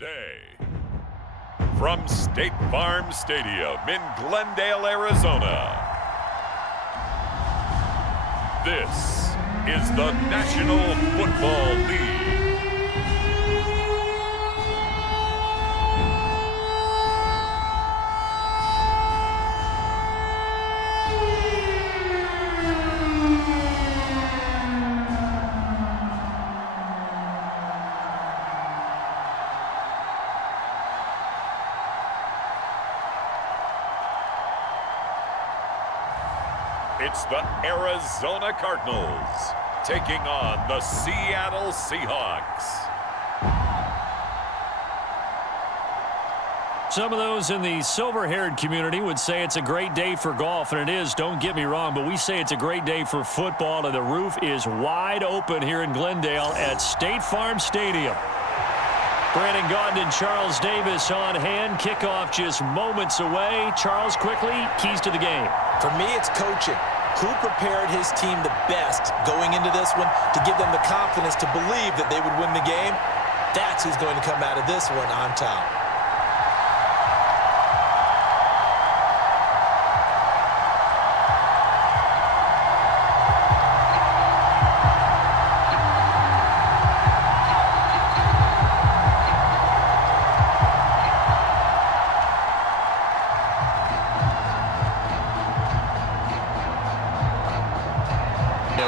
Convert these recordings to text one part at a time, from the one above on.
Today, from State Farm Stadium in Glendale, Arizona, this is the National Football League. It's the Arizona Cardinals taking on the Seattle Seahawks. Some of those in the silver-haired community would say it's a great day for golf, and it is, don't get me wrong, but we say it's a great day for football, and the roof is wide open here in Glendale at State Farm Stadium. Brandon Gaudin and Charles Davis on hand. Kickoff just moments away. Charles, quickly, keys to the game. For me, it's coaching. Who prepared his team the best going into this one to give them the confidence to believe that they would win the game? That's who's going to come out of this one on top.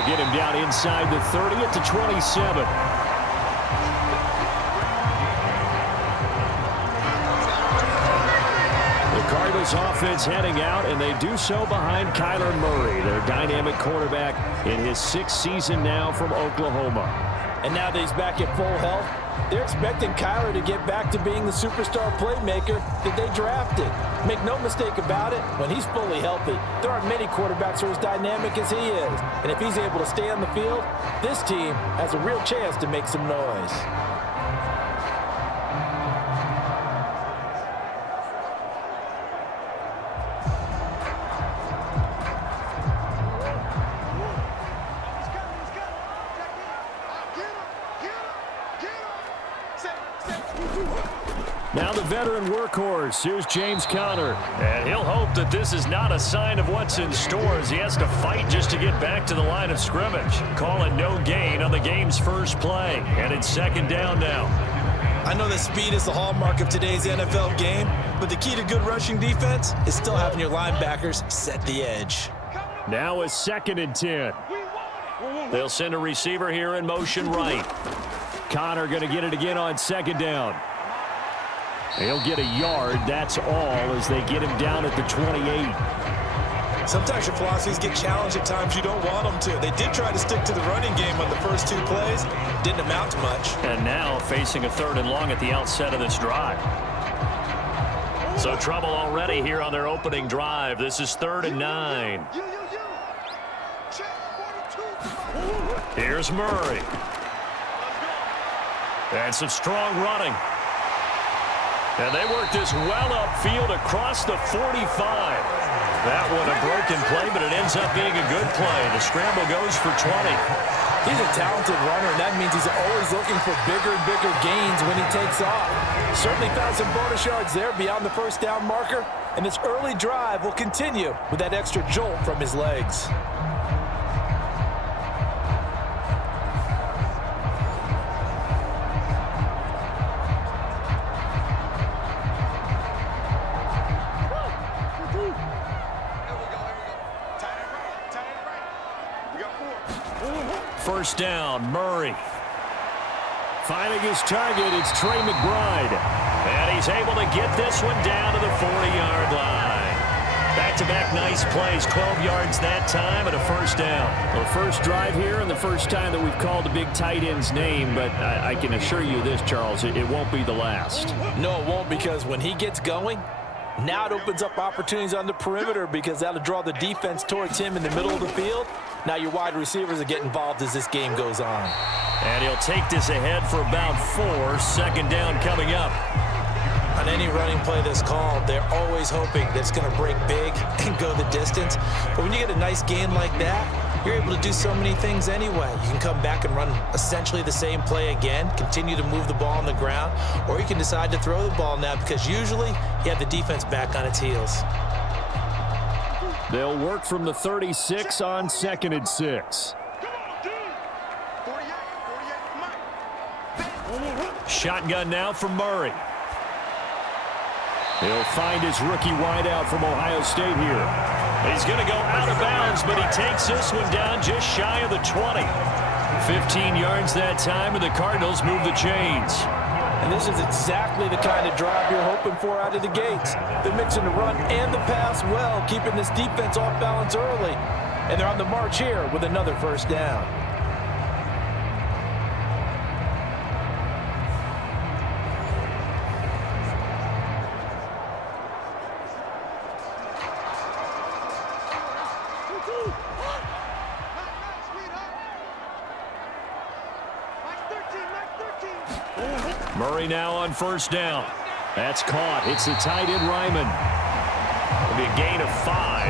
Get him down inside the 30 at the 27. The Cardinals offense heading out, and they do so behind Kyler Murray, their dynamic quarterback in his 6th season now from Oklahoma. And now that he's back at full health, they're expecting Kyler to get back to being the superstar playmaker that they drafted. Make no mistake about it, when he's fully healthy, there aren't many quarterbacks who are as dynamic as he is. And if he's able to stay on the field, this team has a real chance to make some noise. Now the veteran workhorse, here's James Conner. And he'll hope that this is not a sign of what's in store as he has to fight just to get back to the line of scrimmage. Call it no gain on the game's first play. And it's second down now. I know that speed is the hallmark of today's NFL game, but the key to good rushing defense is still having your linebackers set the edge. Now a 2nd and 10. They'll send a receiver here in motion right. Conner going to get it again on 2nd down. He'll get a yard, that's all, as they get him down at the 28. Sometimes your philosophies get challenged at times you don't want them to. They did try to stick to the running game on the first 2 plays. Didn't amount to much. And now facing a 3rd and long at the outset of this drive. So trouble already here on their opening drive. This is 3rd and 9. Here's Murray. And some strong running. And they work this well upfield across the 45. That one a broken play, but it ends up being a good play. The scramble goes for 20. He's a talented runner, and that means he's always looking for bigger and bigger gains when he takes off. Certainly found some bonus yards there beyond the first down marker, and this early drive will continue with that extra jolt from his legs. First down, Murray. Finding his target, it's Trey McBride. And he's able to get this one down to the 40-yard line. Back-to-back nice plays, 12 yards that time and a first down. Well, the first drive here and the first time that we've called the big tight end's name, but I can assure you this, Charles, it won't be the last. No, it won't, because when he gets going, now it opens up opportunities on the perimeter because that'll draw the defense towards him in the middle of the field. Now your wide receivers will get involved as this game goes on. And he'll take this ahead for about 4. 2nd down coming up. On any running play that's called, they're always hoping that it's going to break big and go the distance. But when you get a nice gain like that, you're able to do so many things anyway. You can come back and run essentially the same play again, continue to move the ball on the ground, or you can decide to throw the ball now because usually you have the defense back on its heels. They'll work from the 36 on 2nd and 6. Shotgun now from Murray. He'll find his rookie wideout from Ohio State here. He's going to go out of bounds, but he takes this one down just shy of the 20. 15 yards that time, and the Cardinals move the chains. And this is exactly the kind of drive you're hoping for out of the gates. They're mixing the run and the pass well, keeping this defense off balance early. And they're on the march here with another first down. Murray now on first down. That's caught. It's the tight end, Ryman. It'll be a gain of 5,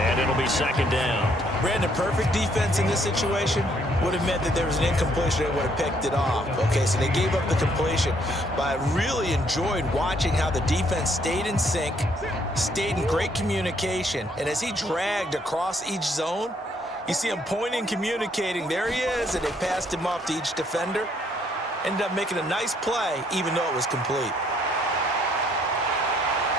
and it'll be second down. Brandon, perfect defense in this situation would have meant that there was an incompletion that would have picked it off. Okay, so they gave up the completion. But I really enjoyed watching how the defense stayed in sync, stayed in great communication, and as he dragged across each zone, you see him pointing, communicating. There he is, and they passed him off to each defender. Ended up making a nice play, even though it was complete.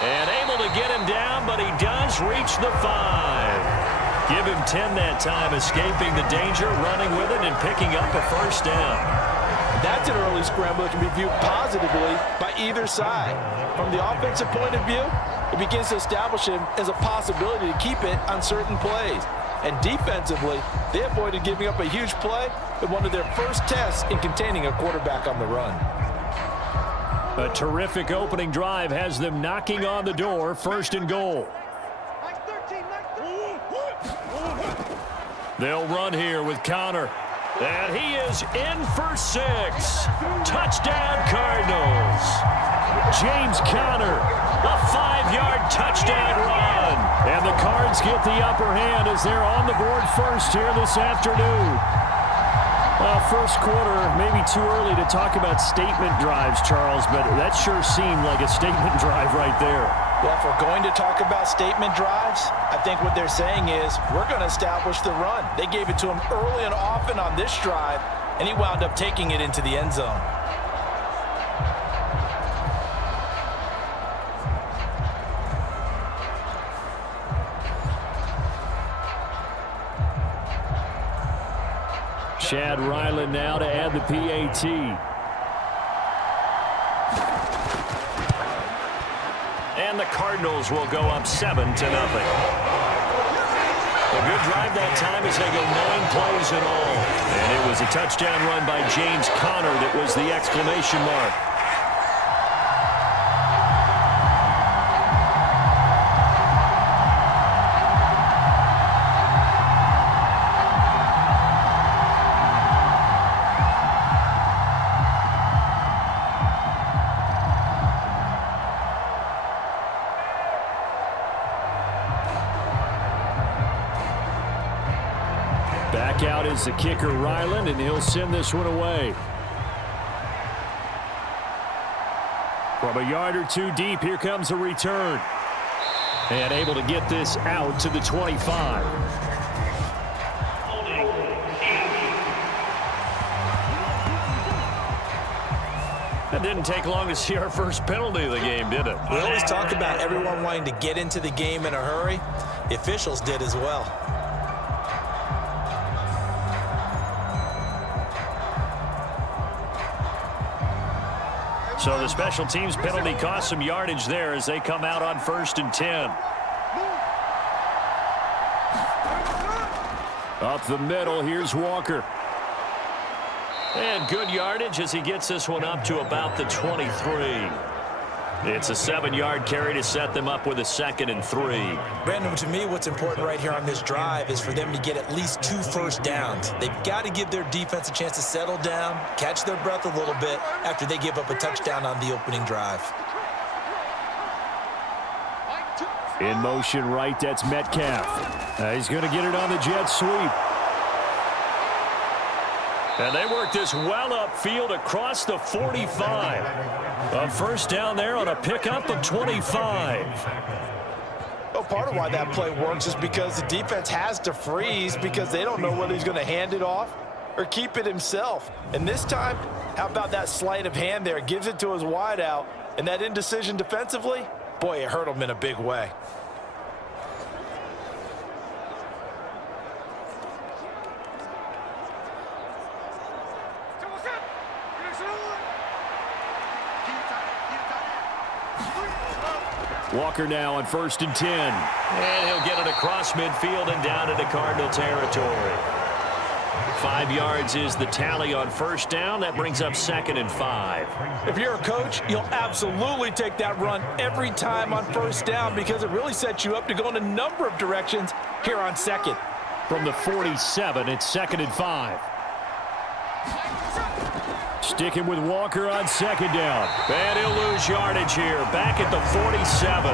And able to get him down, but he does reach the 5. Give him 10 that time, escaping the danger, running with it, and picking up a first down. That's an early scramble that can be viewed positively by either side. From the offensive point of view, it begins to establish him as a possibility to keep it on certain plays. And defensively, they avoided giving up a huge play in one of their first tests in containing a quarterback on the run. A terrific opening drive has them knocking on the door, first and goal. They'll run here with Connor. And he is in for 6. Touchdown, Cardinals. James Conner, a 5-yard touchdown run. And the Cards get the upper hand as they're on the board first here this afternoon. First quarter, maybe too early to talk about statement drives, Charles, but that sure seemed like a statement drive right there. Well, if we're going to talk about statement drives, I think what they're saying is we're going to establish the run. They gave it to him early and often on this drive, and he wound up taking it into the end zone. Chad Ryland now to add the PAT. And the Cardinals will go up 7-0. A good drive that time as they go 9 plays in all. And it was a touchdown run by James Conner that was the exclamation mark. Back out is the kicker, Ryland, and he'll send this one away. From a yard or two deep, here comes a return. And able to get this out to the 25. That didn't take long to see our first penalty of the game, did it? We always talk about everyone wanting to get into the game in a hurry. The officials did as well. So the special teams penalty cost some yardage there as they come out on 1st and 10. Up the middle, here's Walker. And good yardage as he gets this one up to about the 23. It's a 7-yard carry to set them up with a 2nd and 3. Brandon, to me, what's important right here on this drive is for them to get at least 2 first downs. They've got to give their defense a chance to settle down, catch their breath a little bit after they give up a touchdown on the opening drive. In motion right, that's Metcalf. He's going to get it on the jet sweep. And they work this well upfield across the 45. A first down there on a pickup of 25. Well, part of why that play works is because the defense has to freeze because they don't know whether he's going to hand it off or keep it himself. And this time, how about that sleight of hand there? Gives it to his wideout, and that indecision defensively, boy, it hurt him in a big way. Walker now on 1st and 10. And he'll get it across midfield and down into Cardinal territory. 5 yards is the tally on first down. That brings up 2nd and 5. If you're a coach, you'll absolutely take that run every time on first down because it really sets you up to go in a number of directions here on 2nd. From the 47, it's 2nd and 5. Sticking with Walker on 2nd down. And he'll lose yardage here. Back at the 47.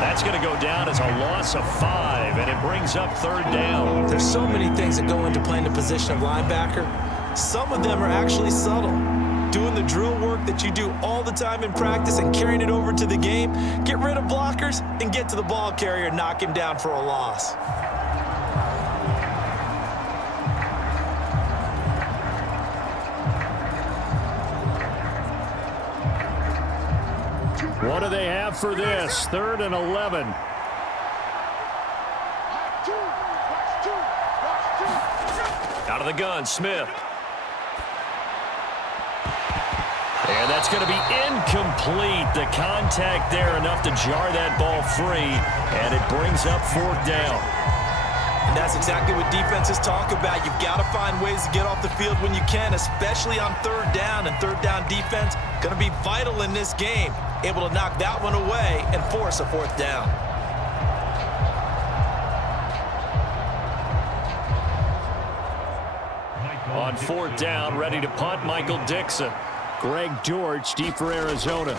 That's going to go down as a loss of 5, and it brings up 3rd down. There's so many things that go into playing the position of linebacker. Some of them are actually subtle. Doing the drill work that you do all the time in practice and carrying it over to the game. Get rid of blockers and get to the ball carrier and knock him down for a loss. What do they have for this? 3rd and 11. Out of the gun, Smith. And that's going to be incomplete. The contact there enough to jar that ball free, and it brings up 4th down. And that's exactly what defenses talk about. You've got to find ways to get off the field when you can, especially on 3rd down. And 3rd down defense going to be vital in this game. Able to knock that one away and force a 4th down. On 4th down, ready to punt, Michael Dixon. Greg George, deep for Arizona.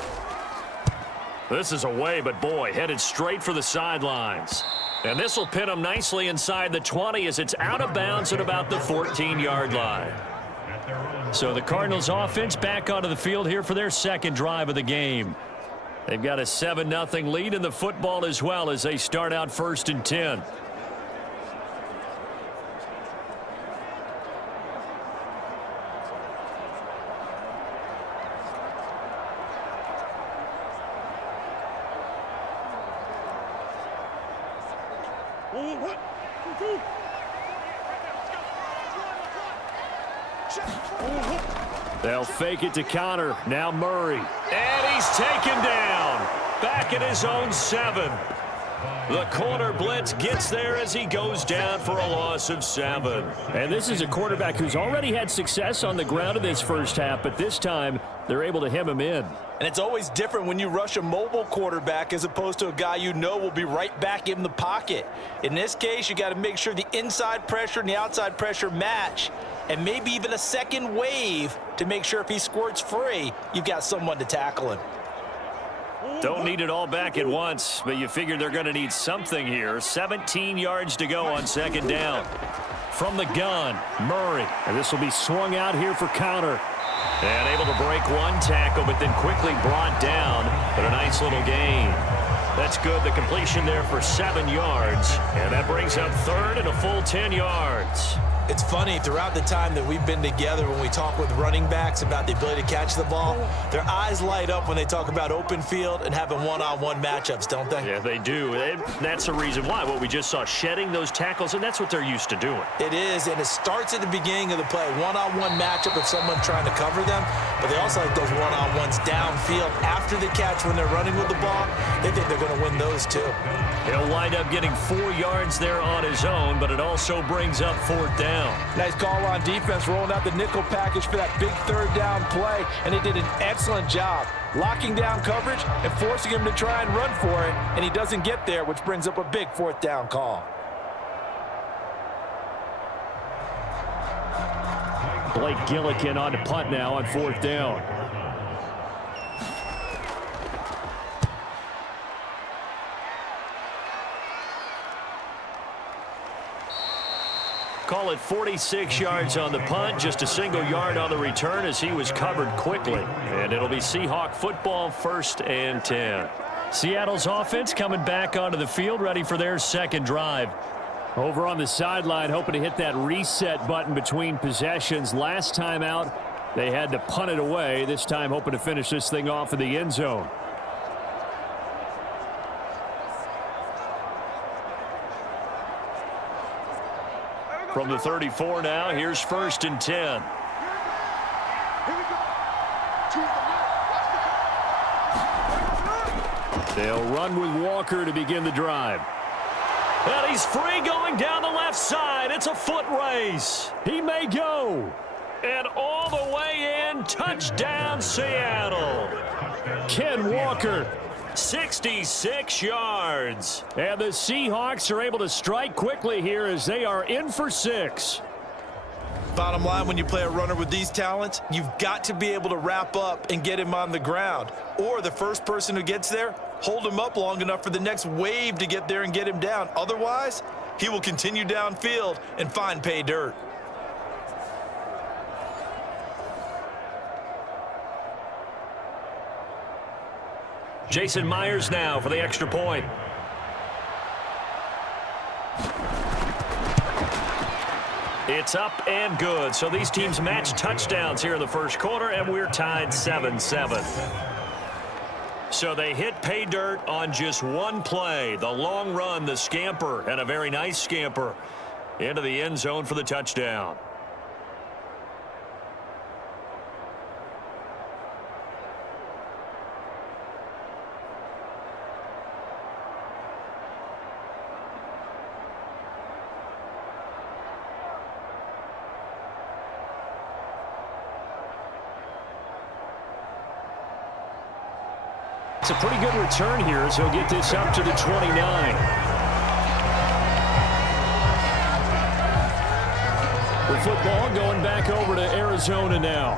This is away, but boy, headed straight for the sidelines. And this will pin him nicely inside the 20 as it's out of bounds at about the 14-yard line. So the Cardinals offense back onto the field here for their 2nd drive of the game. They've got a 7-0 lead in the football as well as they start out 1st and 10. They'll fake it to counter. Now Murray. And he's taken down. Back at his own 7. The corner blitz gets there as he goes down for a loss of 7. And this is a quarterback who's already had success on the ground in this first half, but this time they're able to hem him in. And it's always different when you rush a mobile quarterback as opposed to a guy you know will be right back in the pocket. In this case, you got to make sure the inside pressure and the outside pressure match, and maybe even a second wave to make sure if he squirts free, you've got someone to tackle him. Don't need it all back at once, but you figure they're going to need something here. 17 yards to go on 2nd down. From the gun, Murray. And this will be swung out here for counter. And able to break one tackle, but then quickly brought down. But a nice little gain. That's good. The completion there for 7 yards. And that brings up 3rd and a full 10 yards. It's funny, throughout the time that we've been together, when we talk with running backs about the ability to catch the ball, their eyes light up when they talk about open field and having one-on-one matchups, don't they? Yeah, they do. And that's the reason why. What we just saw, shedding those tackles, and that's what they're used to doing. It is, and it starts at the beginning of the play. One-on-one matchup of someone trying to cover them, but they also like those one-on-ones downfield after the catch when they're running with the ball. They think they're going to win those too. He'll wind up getting 4 yards there on his own, but it also brings up 4th down. Nice call on defense, rolling out the nickel package for that big 3rd down play, and they did an excellent job locking down coverage and forcing him to try and run for it, and he doesn't get there, which brings up a big 4th down call. Blake Gillikin on to punt now on 4th down. call it 46 yards on the punt, just a single yard on the return as he was covered quickly. And it'll be Seahawk football, 1st and 10. Seattle's offense coming back onto the field, ready for their second drive. Over on the sideline, hoping to hit that reset button between possessions. Last time out, they had to punt it away. This time hoping to finish this thing off in the end zone. From the 34 now, here's 1st and 10. They'll run with Walker to begin the drive. And he's free going down the left side. It's a foot race. He may go. And all the way in, touchdown Seattle. Ken Walker. 66 yards. And the Seahawks are able to strike quickly here as they are in for 6. Bottom line, when you play a runner with these talents, you've got to be able to wrap up and get him on the ground. Or the first person who gets there, hold him up long enough for the next wave to get there and get him down. Otherwise, he will continue downfield and find pay dirt. Jason Myers now for the extra point. It's up and good. So these teams match touchdowns here in the first quarter, and we're tied 7-7. So they hit pay dirt on just one play. The long run, the scamper, and a very nice scamper into the end zone for the touchdown. It's a pretty good return here as he'll get this up to the 29. The football going back over to Arizona now.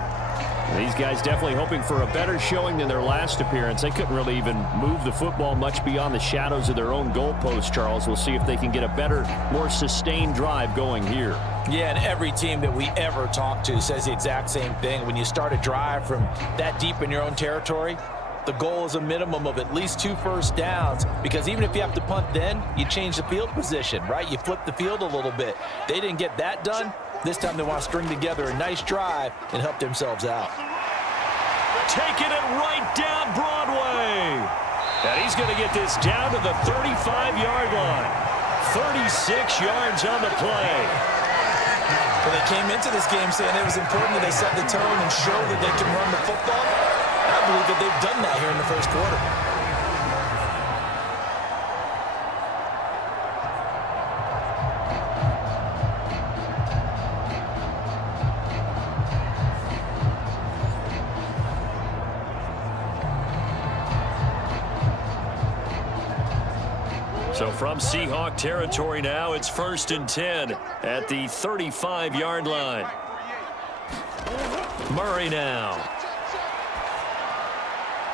These guys definitely hoping for a better showing than their last appearance. They couldn't really even move the football much beyond the shadows of their own goalpost, Charles. We'll see if they can get a better, more sustained drive going here. Yeah, and every team that we ever talk to says the exact same thing. When you start a drive from that deep in your own territory, the goal is a minimum of at least 2 first downs, because even if you have to punt then, you change the field position, right? You flip the field a little bit. They didn't get that done. This time they want to string together a nice drive and help themselves out. Taking it right down Broadway. And he's going to get this down to the 35-yard line. 36 yards on the play. Well, they came into this game saying it was important that they set the tone and show that they can run the football. I believe that they've done that here in the first quarter. So from Seahawk territory now, it's 1st and 10 at the 35-yard line. Murray now.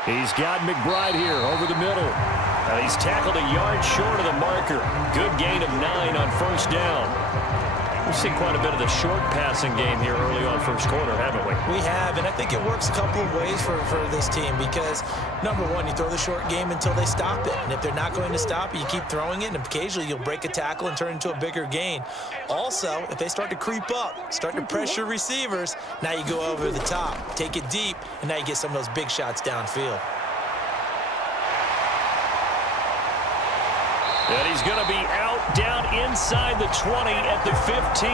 He's got McBride here over the middle. And he's tackled a yard short of the marker. Good gain of 9 on first down. We've seen quite a bit of the short passing game here early on first quarter, haven't we? We have, and I think it works a couple of ways for this team because, number one, you throw the short game until they stop it. And if they're not going to stop it, you keep throwing it, and occasionally you'll break a tackle and turn it into a bigger gain. Also, if they start to creep up, start to pressure receivers, now you go over the top, take it deep, and now you get some of those big shots downfield. And he's going to be out down inside the 20 at the 15.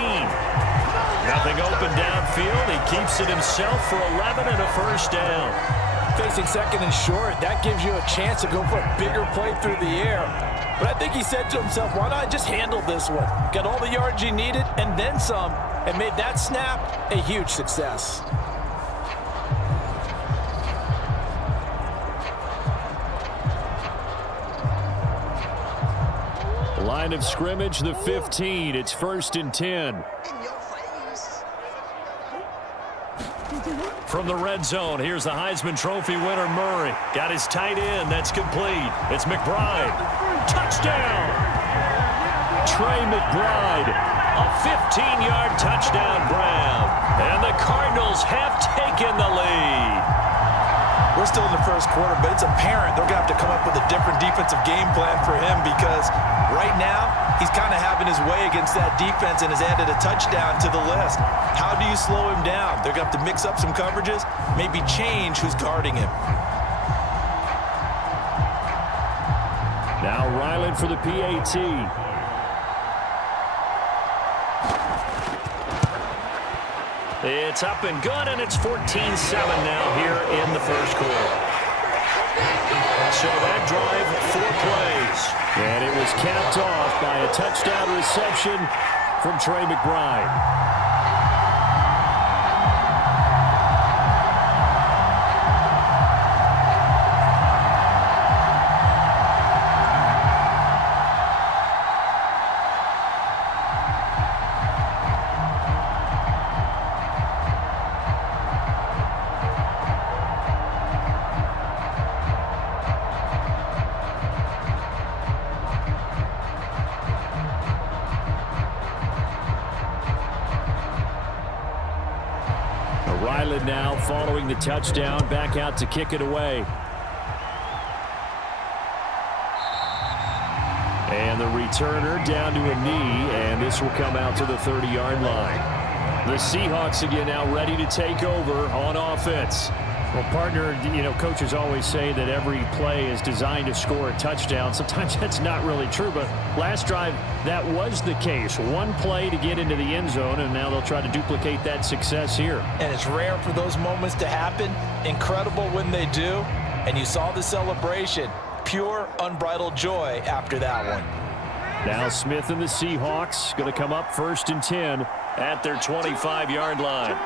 Nothing open downfield. He keeps it himself for 11 and a first down. Facing 2nd and short, that gives you a chance to go for a bigger play through the air. But I think he said to himself, why not just handle this one? Got all the yards you needed and then some, and made that snap a huge success. Line of scrimmage, the 15. It's 1st and 10. From the red zone, here's the Heisman Trophy winner, Murray. Got his tight end. That's complete. It's McBride. Touchdown! Trey McBride A 15-yard touchdown, Brown. And the Cardinals have taken the lead. We're still in the first quarter, but it's apparent they're going to have to come up with a different defensive game plan for him because right now he's kind of having his way against that defense and has added a touchdown to the list. How do you slow him down? They're going to have to mix up some coverages, maybe change who's guarding him. Now Ryland for the PAT. It's up and good, and it's 14-7 now here in the first quarter. So that drive, 4 plays. And it was capped off by a touchdown reception from Trey McBride. Ryland now following the touchdown, back out to kick it away. And the returner down to a knee, and this will come out to the 30-yard line. The Seahawks again now ready to take over on offense. Well, partner, you know, coaches always say that every play is designed to score a touchdown. Sometimes that's not really true, but last drive, that was the case. One play to get into the end zone, and now they'll try to duplicate that success here. And it's rare for those moments to happen. Incredible when they do. And you saw the celebration. Pure, unbridled joy after that one. Now Smith and the Seahawks going to come up 1st and 10 at their 25-yard line.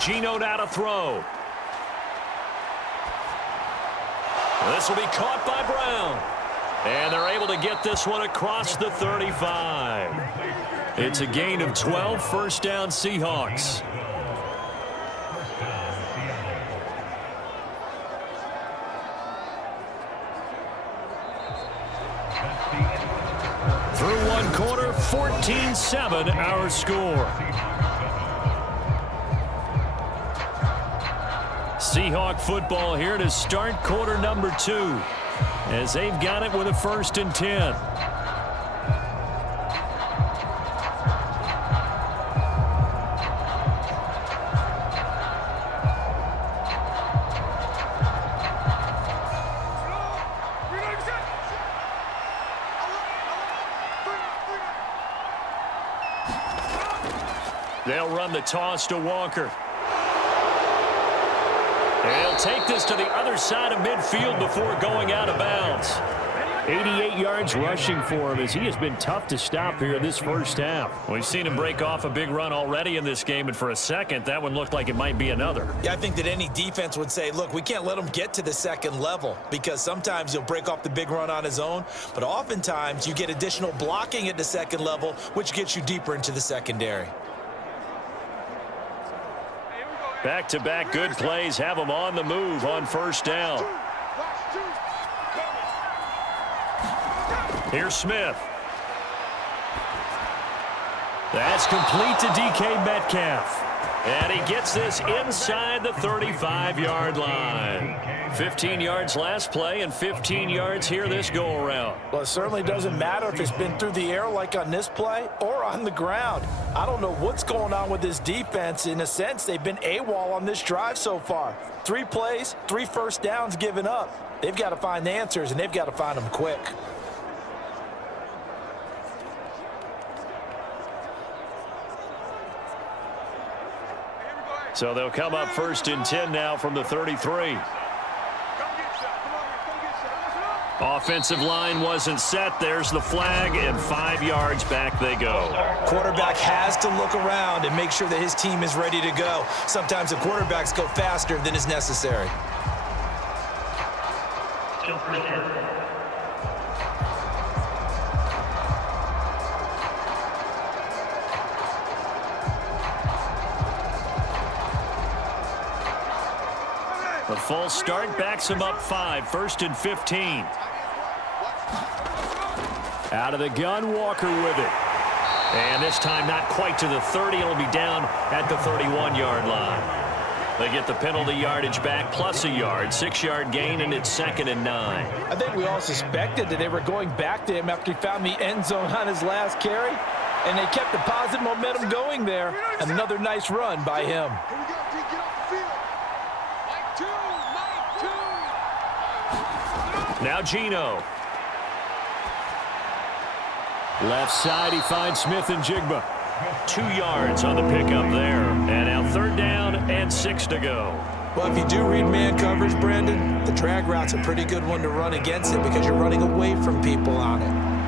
Geno now to throw. This will be caught by Brown. And they're able to get this one across the 35. It's a gain of 12, first down Seahawks. Through one quarter, 14-7 our score. Seahawk football here to start quarter number 2 as they've got it with a 1st and 10. They'll run the toss to Walker. And he'll take this to the other side of midfield before going out of bounds. 88 yards rushing for him as he has been tough to stop here this first half. We've seen him break off a big run already in this game, and for a second, that one looked like it might be another. Yeah, I think that any defense would say, look, we can't let him get to the second level because sometimes he'll break off the big run on his own, but oftentimes you get additional blocking at the second level, which gets you deeper into the secondary. Back-to-back good plays have them on the move on first down. Here's Smith. That's complete to DK Metcalf. And he gets this inside the 35-yard line. 15 yards last play and 15 yards here this go-around. Well, it certainly doesn't matter if it's been through the air like on this play or on the ground. I don't know what's going on with this defense. In a sense, they've been AWOL on this drive so far. 3 plays, 3 first downs given up. They've got to find the answers, and they've got to find them quick. So they'll come up 1st and 10 now from the 33. Offensive line wasn't set. There's the flag, and 5 yards back they go. Quarterback has to look around and make sure that his team is ready to go. Sometimes the quarterbacks go faster than is necessary. The full start backs him up 5, 1st and 15. Out of the gun, Walker with it. And this time not quite to the 30. It'll be down at the 31-yard line. They get the penalty yardage back plus a yard. 6-yard gain, and it's 2nd and 9. I think we all suspected that they were going back to him after he found the end zone on his last carry. And they kept the positive momentum going there. Another nice run by him. Now Geno. Left side, he finds Smith and Jigba. 2 yards on the pickup there. And now 3rd down and 6 to go. Well, if you do read man coverage, Brandon, the drag route's a pretty good one to run against it because you're running away from people on it.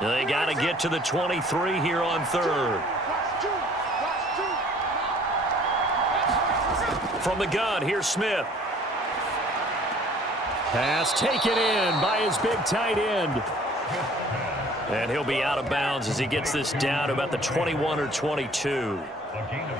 They got to get to the 23 here on 3rd. From the gun, here's Smith. Pass taken in by his big tight end. And he'll be out of bounds as he gets this down to about the 21 or 22.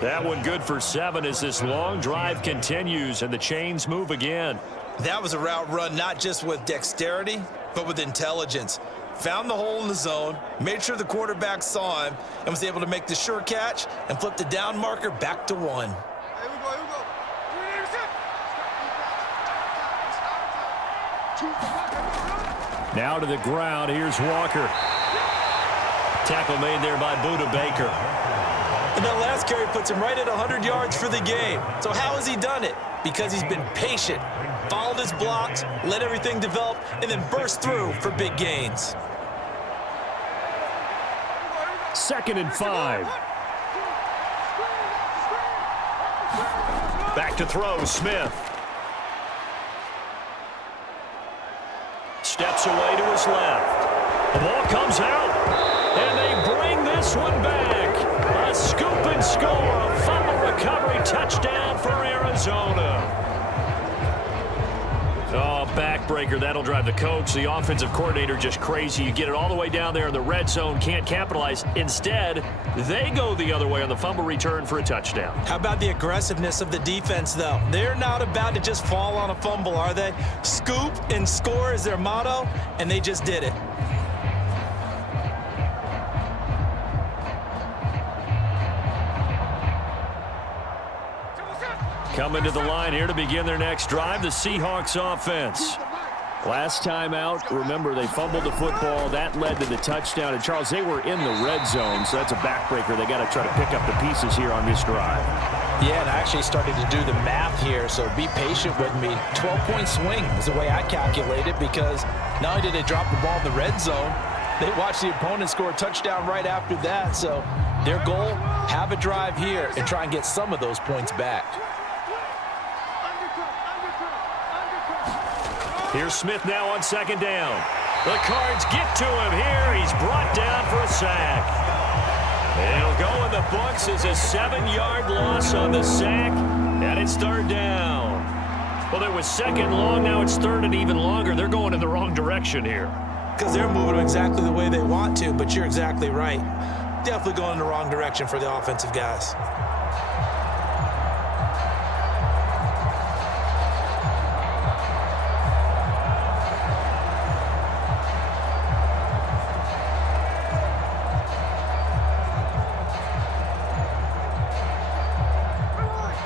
That one good for 7 as this long drive continues and the chains move again. That was a route run not just with dexterity, but with intelligence. Found the hole in the zone, made sure the quarterback saw him, and was able to make the sure catch and flip the down marker back to 1. Now to the ground. Here's Walker. Tackle made there by Buda Baker. And that last carry puts him right at 100 yards for the game. So how has he done it? Because he's been patient, followed his blocks, let everything develop, and then burst through for big gains. 2nd and 5. Back to throw, Smith. Steps away to his left. The ball comes out, and they bring this one back. A scoop and score, a fumble recovery touchdown for Arizona. Oh, backbreaker. That'll drive the coach, the offensive coordinator, just crazy. You get it all the way down there in the red zone, can't capitalize. Instead, they go the other way on the fumble return for a touchdown. How about the aggressiveness of the defense, though? They're not about to just fall on a fumble, are they? Scoop and score is their motto, and they just did it. Coming to the line here to begin their next drive, the Seahawks offense. Last time out, remember, they fumbled the football. That led to the touchdown. And, Charles, they were in the red zone, so that's a backbreaker. They got to try to pick up the pieces here on this drive. Yeah, and I actually started to do the math here, so be patient with me. 12-point swing is the way I calculate it because not only did they drop the ball in the red zone, they watched the opponent score a touchdown right after that. So their goal, have a drive here and try and get some of those points back. Here's Smith now on 2nd down. The Cards get to him here. He's brought down for a sack. It'll go in the books as a 7-yard loss on the sack, and it's 3rd down. Well, it was 2nd long. Now it's 3rd and even longer. They're going in the wrong direction here. Because they're moving exactly the way they want to, but you're exactly right. Definitely going in the wrong direction for the offensive guys.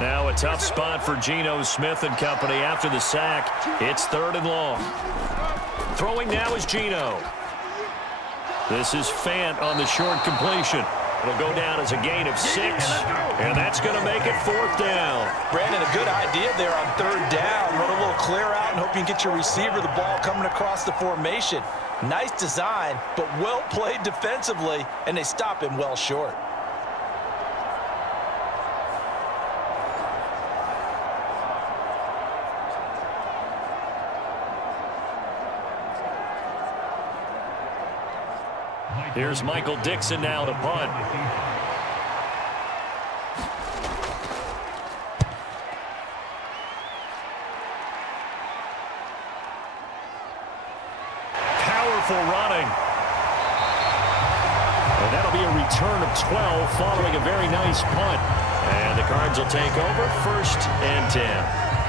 Now a tough spot for Geno Smith and company after the sack. It's 3rd and long. Throwing now is Geno. This is Fant on the short completion. It'll go down as a gain of 6, and that's going to make it 4th down. Brandon, a good idea there on 3rd down. Run a little clear out and hope you can get your receiver the ball coming across the formation. Nice design, but well played defensively, and they stop him well short. Here's Michael Dixon now to punt. Powerful running. And that'll be a return of 12 following a very nice punt. And the Cards will take over 1st and 10.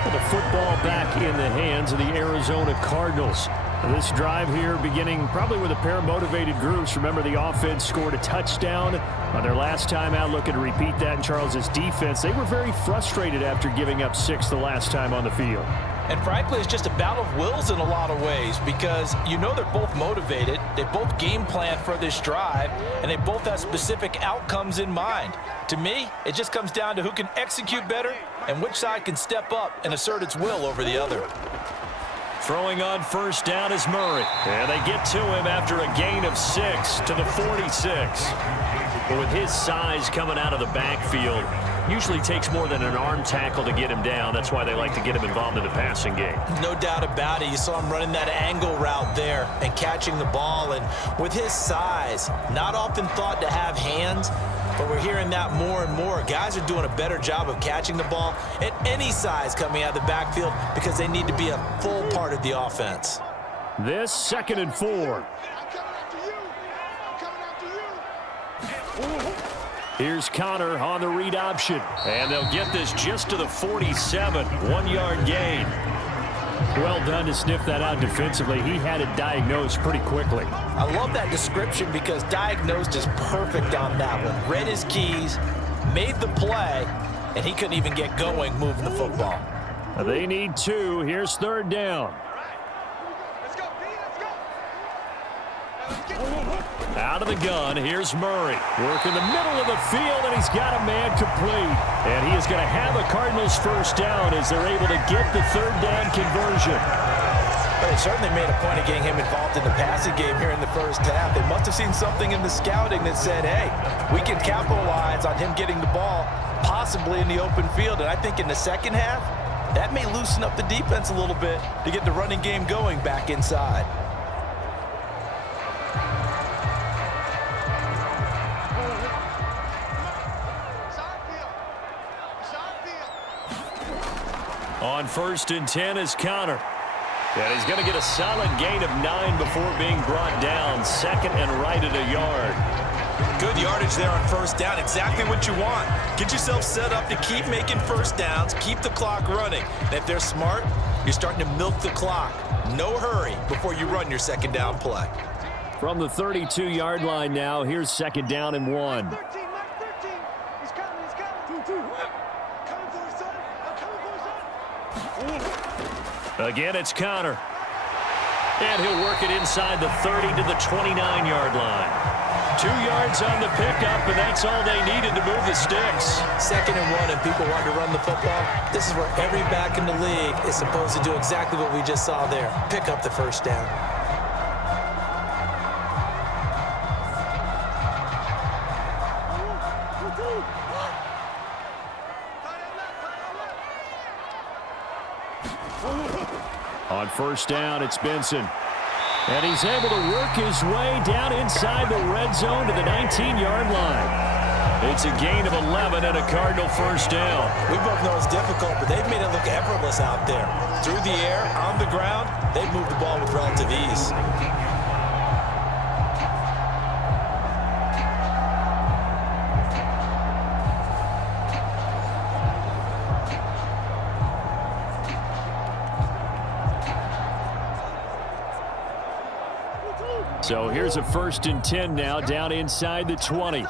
Well, the football back in the hands of the Arizona Cardinals. This drive here beginning probably with a pair of motivated groups. Remember, the offense scored a touchdown on their last time out, looking to repeat that in Charles's defense. They were very frustrated after giving up 6 the last time on the field. And frankly, it's just a battle of wills in a lot of ways because you know they're both motivated, they both game plan for this drive, and they both have specific outcomes in mind. To me, it just comes down to who can execute better and which side can step up and assert its will over the other. Throwing on first down is Murray. And they get to him after a gain of 6 to the 46. But with his size coming out of the backfield, usually takes more than an arm tackle to get him down. That's why they like to get him involved in the passing game. No doubt about it. You saw him running that angle route there and catching the ball. And with his size, not often thought to have hands, but we're hearing that more and more. Guys are doing a better job of catching the ball at any size coming out of the backfield because they need to be a full part of the offense. This 2nd and 4. Here's Connor on the read option. And they'll get this just to the 47. 1-yard gain. Well done to sniff that out defensively. He had it diagnosed pretty quickly. I love that description because diagnosed is perfect on that one. Read his keys, made the play, and he couldn't even get going moving the football. They need 2. Here's 3rd down. Out of the gun, here's Murray. Work in the middle of the field, and he's got a man complete. And he is going to have a Cardinals first down as they're able to get the 3rd down conversion. But they certainly made a point of getting him involved in the passing game here in the first half. They must have seen something in the scouting that said, hey, we can capitalize on him getting the ball, possibly in the open field. And I think in the second half, that may loosen up the defense a little bit to get the running game going back inside. On 1st and 10 is Connor. And he's going to get a solid gain of 9 before being brought down. 2nd and right at a yard. Good yardage there on first down. Exactly what you want. Get yourself set up to keep making first downs, keep the clock running. And if they're smart, you're starting to milk the clock. No hurry before you run your 2nd down play. From the 32-yard line now, here's 2nd down and 1. Again, it's Connor. And he'll work it inside the 30 to the 29-yard line. 2 yards on the pickup, and that's all they needed to move the sticks. 2nd and 1, and people want to run the football. This is where every back in the league is supposed to do exactly what we just saw there. Pick up the first down. On first down, it's Benson. And he's able to work his way down inside the red zone to the 19-yard line. It's a gain of 11 and a Cardinal first down. We both know it's difficult, but they've made it look effortless out there. Through the air, on the ground, they've moved the ball with relative ease. So here's a 1st and 10 now, down inside the 20.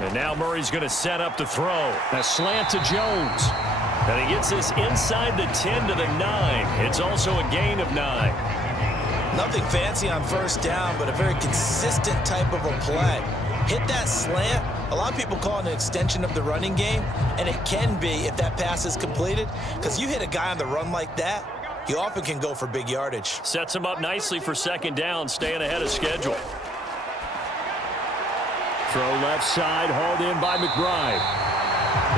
And now Murray's going to set up the throw. A slant to Jones. And he gets this inside the 10 to the 9. It's also a gain of 9. Nothing fancy on first down, but a very consistent type of a play. Hit that slant. A lot of people call it an extension of the running game, and it can be if that pass is completed, because you hit a guy on the run like that, you often can go for big yardage. Sets him up nicely for 2nd down, staying ahead of schedule. Throw left side, hauled in by McBride.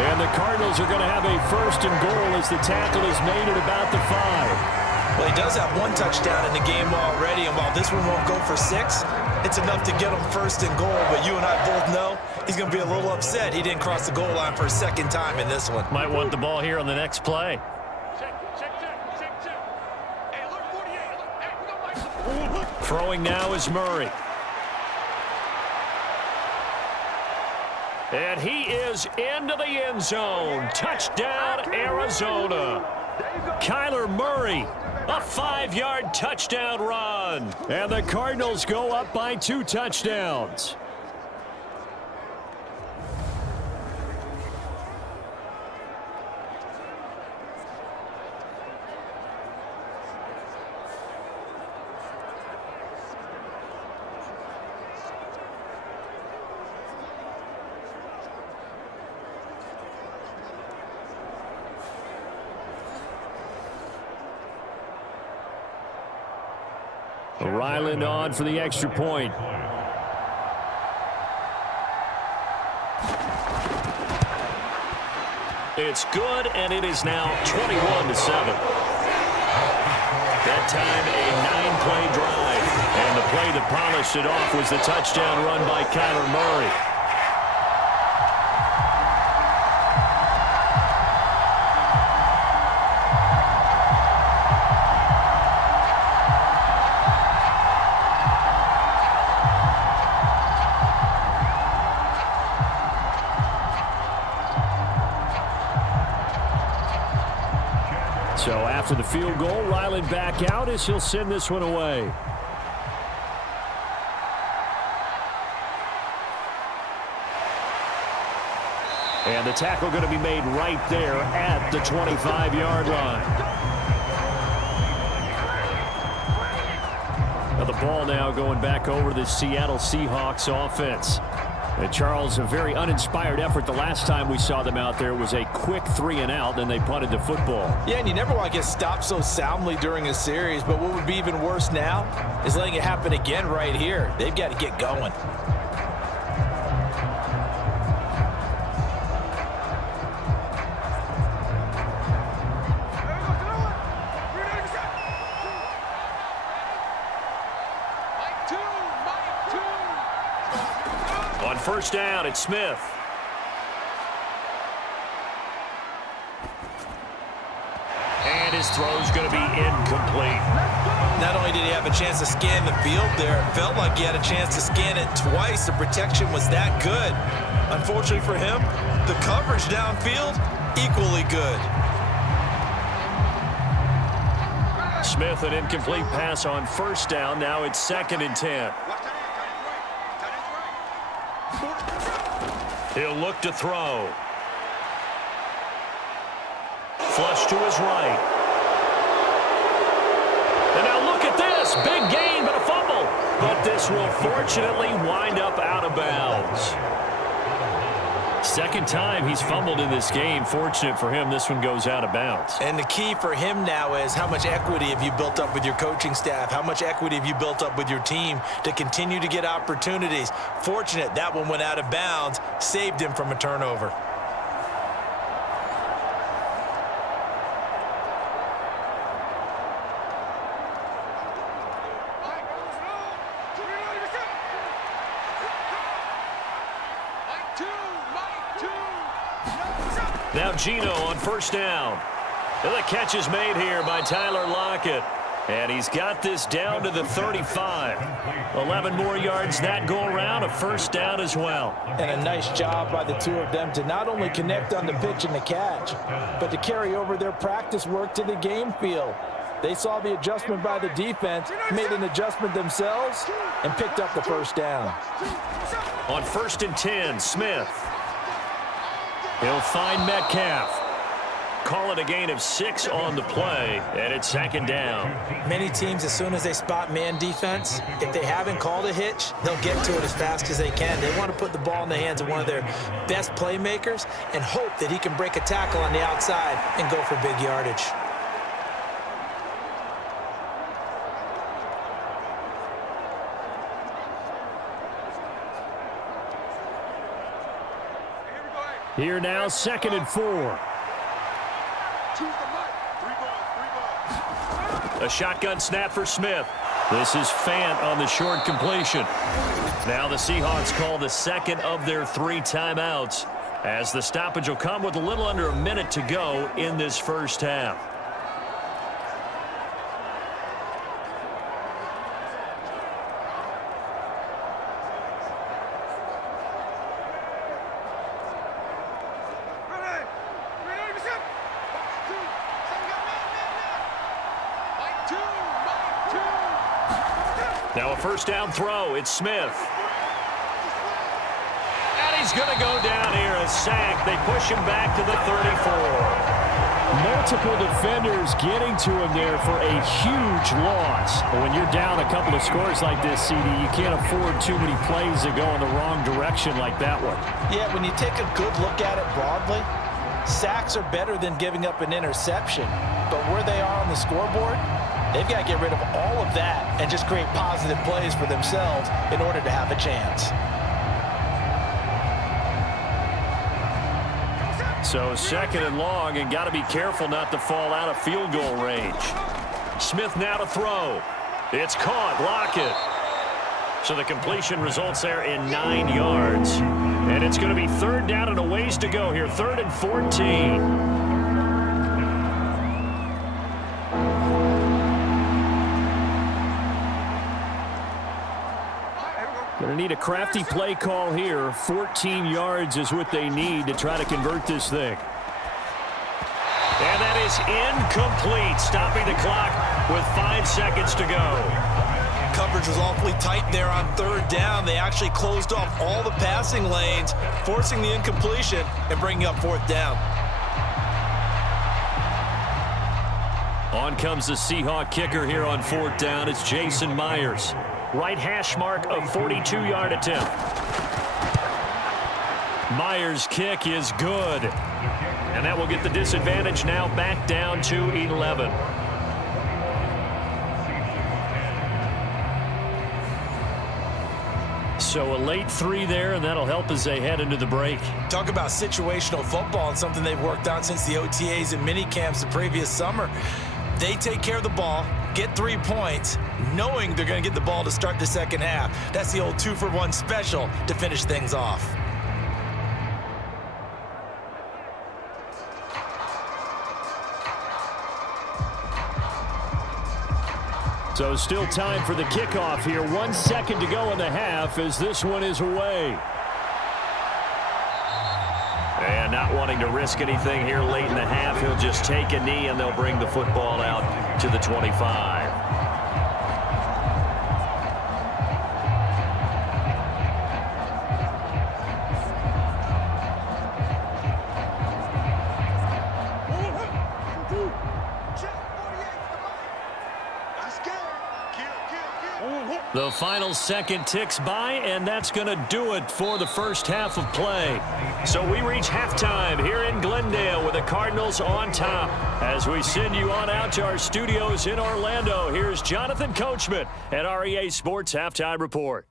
And the Cardinals are going to have a 1st and goal as the tackle is made at about the 5. Well, he does have 1 touchdown in the game already, and while this one won't go for 6, it's enough to get him 1st and goal. But you and I both know he's going to be a little upset he didn't cross the goal line for a 2nd time in this one. Might want the ball here on the next play. Throwing now is Murray. And he is into the end zone. Touchdown, Arizona. Kyler Murray, a 5-yard touchdown run. And the Cardinals go up by 2 touchdowns. Ryland on for the extra point. It's good, and it is now 21-7. That time, a 9-play drive. And the play that polished it off was the touchdown run by Kyler Murray. So after the field goal, Ryland back out as he'll send this one away. And the tackle going to be made right there at the 25-yard line. Now the ball now going back over to the Seattle Seahawks offense. And Charles, a very uninspired effort. The last time we saw them out there was a quick 3-and-out, then they punted the football. Yeah, and you never want to get stopped so soundly during a series, but what would be even worse now is letting it happen again right here. They've got to get going. First down, it's Smith. And his throw's going to be incomplete. Not only did he have a chance to scan the field there, it felt like he had a chance to scan it twice. The protection was that good. Unfortunately for him, the coverage downfield, equally good. Smith, an incomplete pass on first down. Now it's 2nd and 10. He'll look to throw. Flush to his right. And now look at this. Big gain, but a fumble. But this will fortunately wind up out of bounds. Second time he's fumbled in this game. Fortunate for him, this one goes out of bounds. And the key for him now is how much equity have you built up with your coaching staff? How much equity have you built up with your team to continue to get opportunities? Fortunate that one went out of bounds, saved him from a turnover. Now Gino on first down. And the catch is made here by Tyler Lockett. And he's got this down to the 35. 11 more yards that go around, a first down as well. And a nice job by the two of them to not only connect on the pitch and the catch, but to carry over their practice work to the game field. They saw the adjustment by the defense, made an adjustment themselves, and picked up the first down. On 1st and 10, Smith. He'll find Metcalf. Call it a gain of 6 on the play, and it's 2nd down. Many teams, as soon as they spot man defense, if they haven't called a hitch, they'll get to it as fast as they can. They want to put the ball in the hands of one of their best playmakers and hope that he can break a tackle on the outside and go for big yardage. Here now, 2nd and 4. A shotgun snap for Smith. This is Fant on the short completion. Now the Seahawks call the 2nd of their 3 timeouts, as the stoppage will come with a little under a minute to go in this first half. Now a first down throw. It's Smith. And he's going to go down here, a sack. They push him back to the 34. Multiple defenders getting to him there for a huge loss. But when you're down a couple of scores like this, CD, you can't afford too many plays that go in the wrong direction like that one. Yeah, when you take a good look at it broadly, sacks are better than giving up an interception. But where they are on the scoreboard, they've got to get rid of all of that and just create positive plays for themselves in order to have a chance. So second and long, and got to be careful not to fall out of field goal range. Smith now to throw. It's caught. Block it. So the completion results there in 9 yards. And it's going to be third down and a ways to go here. 3rd and 14. Going to need a crafty play call here. 14 yards is what they need to try to convert this thing. And that is incomplete, stopping the clock with 5 seconds to go. Coverage was awfully tight there on 3rd down. They actually closed off all the passing lanes, forcing the incompletion and bringing up 4th down. On comes the Seahawk kicker here on 4th down. It's Jason Myers. Right hash mark of 42-yard attempt. Myers' kick is good. And that will get the disadvantage now back down to 11. So a late 3 there, and that'll help as they head into the break. Talk about situational football and something they've worked on since the OTAs and mini camps the previous summer. They take care of the ball, get 3 points, knowing they're going to get the ball to start the second half. That's the old 2-for-1 special to finish things off. So still time for the kickoff here. 1 second to go in the half as this one is away. And not wanting to risk anything here late in the half, he'll just take a knee and they'll bring the football out to the 25. The final second ticks by, and that's going to do it for the first half of play. So we reach halftime here in Glendale with the Cardinals on top. As we send you on out to our studios in Orlando, here's Jonathan Coachman at REA Sports Halftime Report.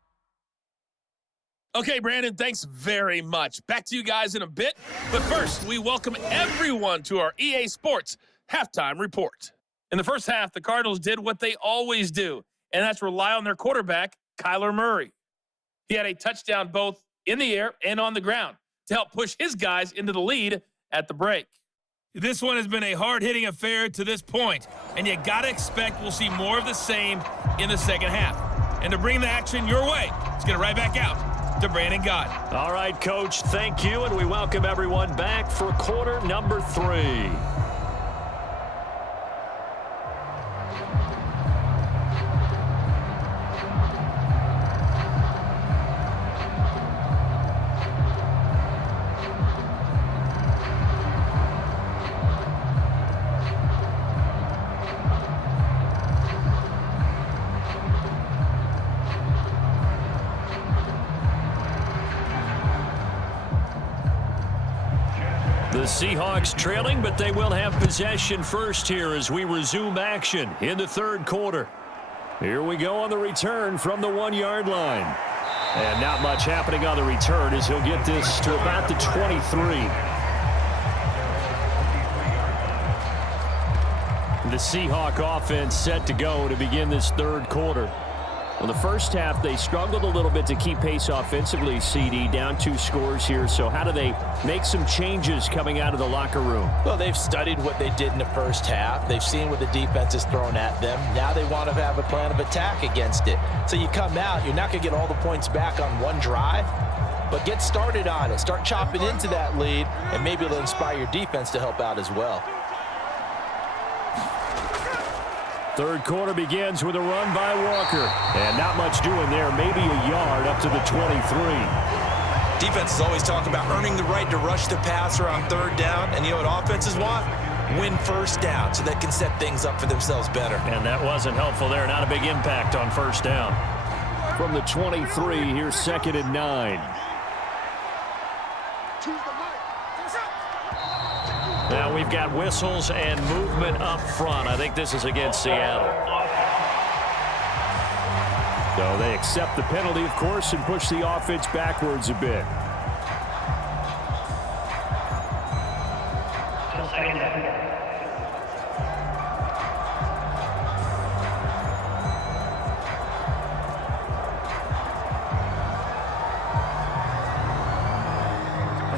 Okay, Brandon, thanks very much. Back to you guys in a bit. But first, we welcome everyone to our EA Sports Halftime Report. In the first half, the Cardinals did what they always do, and that's rely on their quarterback, Kyler Murray. He had a touchdown both in the air and on the ground to help push his guys into the lead at the break. This one has been a hard-hitting affair to this point, and you got to expect we'll see more of the same in the second half. And to bring the action your way, let's get it right back out to Brandon Gott. All right, Coach, thank you, and we welcome everyone back for quarter number 3. The Seahawks trailing, but they will have possession first here as we resume action in the third quarter. Here we go on the return from the 1-yard line. And not much happening on the return as he'll get this to about the 23. The Seahawk offense set to go to begin this third quarter. Well, the first half, they struggled a little bit to keep pace offensively, CD, down 2 scores here. So how do they make some changes coming out of the locker room? Well, they've studied what they did in the first half. They've seen what the defense is throwing at them. Now they want to have a plan of attack against it. So you come out, you're not going to get all the points back on one drive, but get started on it. Start chopping into that lead, and maybe it'll inspire your defense to help out as well. Third quarter begins with a run by Walker. And not much doing there, maybe a yard up to the 23. Defenses always talk about earning the right to rush the passer on third down. And you know what offenses want? Win first down so they can set things up for themselves better. And that wasn't helpful there. Not a big impact on first down. From the 23, here's 2nd and 9. Now we've got whistles and movement up front. I think this is against Seattle. So they accept the penalty, of course, and push the offense backwards a bit.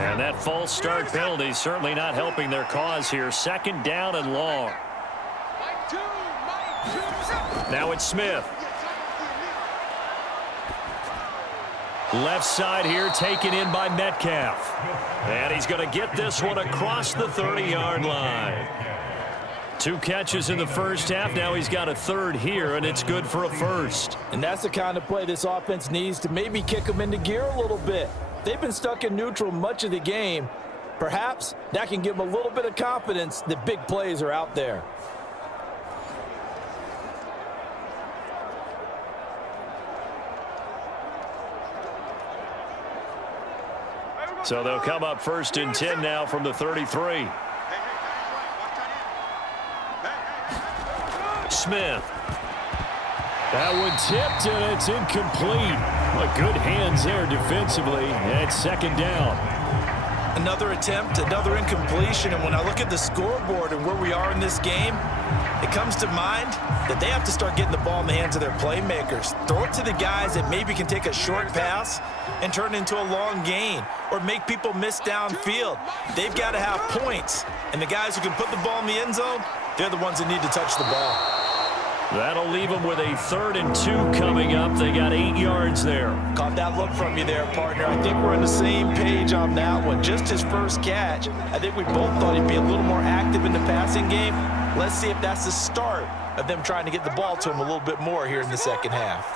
And that false start penalty certainly not helping their cause here. 2nd down and long. Now it's Smith. Left side here taken in by Metcalf. And he's going to get this one across the 30-yard line. 2 catches in the first half. Now he's got a third here, and it's good for a first. And that's the kind of play this offense needs to maybe kick them into gear a little bit. They've been stuck in neutral much of the game. Perhaps that can give them a little bit of confidence that big plays are out there. So they'll come up 1st and 10 now from the 33. Smith. That one tipped, and it's incomplete. But good hands there defensively. It's 2nd down. Another attempt, another incompletion, and when I look at the scoreboard and where we are in this game, it comes to mind that they have to start getting the ball in the hands of their playmakers. Throw it to the guys that maybe can take a short pass and turn it into a long gain or make people miss downfield. They've got to have points, and the guys who can put the ball in the end zone, they're the ones that need to touch the ball. That'll leave them with a 3rd and 2 coming up. They got 8 yards there. Caught that look from you there, partner. I think we're on the same page on that one. Just his first catch. I think we both thought he'd be a little more active in the passing game. Let's see if that's the start of them trying to get the ball to him a little bit more here in the second half.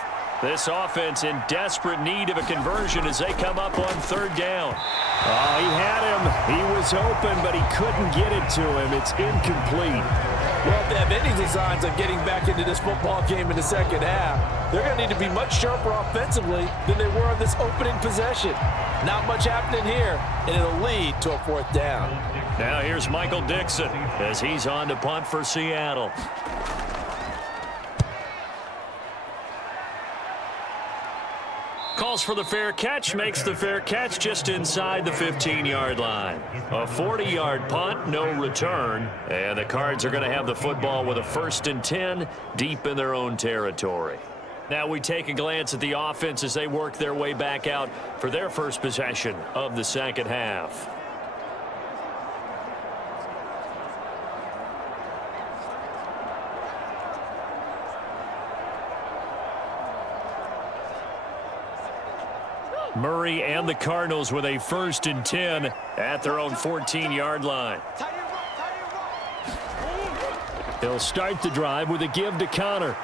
This offense in desperate need of a conversion as they come up on 3rd down. Oh, he had him. He was open, but he couldn't get it to him. It's incomplete. Well, if they have any designs on getting back into this football game in the second half, they're going to need to be much sharper offensively than they were on this opening possession. Not much happening here, and it'll lead to a 4th down. Now here's Michael Dixon as he's on to punt for Seattle. Calls for the fair catch, makes the fair catch just inside the 15-yard line. A 40-yard punt, no return, and the Cards are going to have the football with a 1st and 10 deep in their own territory. Now we take a glance at the offense as they work their way back out for their first possession of the second half. Murray and the Cardinals with a 1st and 10 at their own 14-yard line. He'll start the drive with a give to Connor.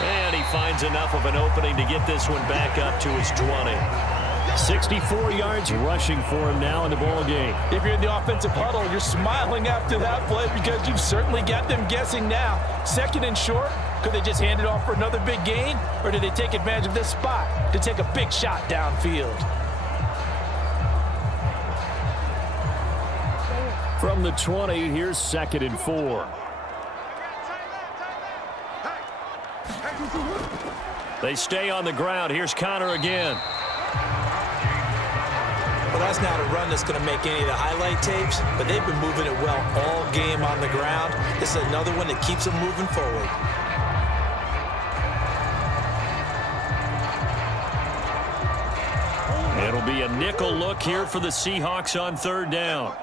And he finds enough of an opening to get this one back up to his 20. 64 yards rushing for him now in the ball game. If you're in the offensive huddle, you're smiling after that play because you've certainly got them guessing now. 2nd and short. Could they just hand it off for another big gain? Or did they take advantage of this spot to take a big shot downfield? From the 20, here's 2nd and 4. They stay on the ground. Here's Connor again. Well, that's not a run that's going to make any of the highlight tapes, but they've been moving it well all game on the ground. This is another one that keeps them moving forward. It'll be a nickel look here for the Seahawks on 3rd down.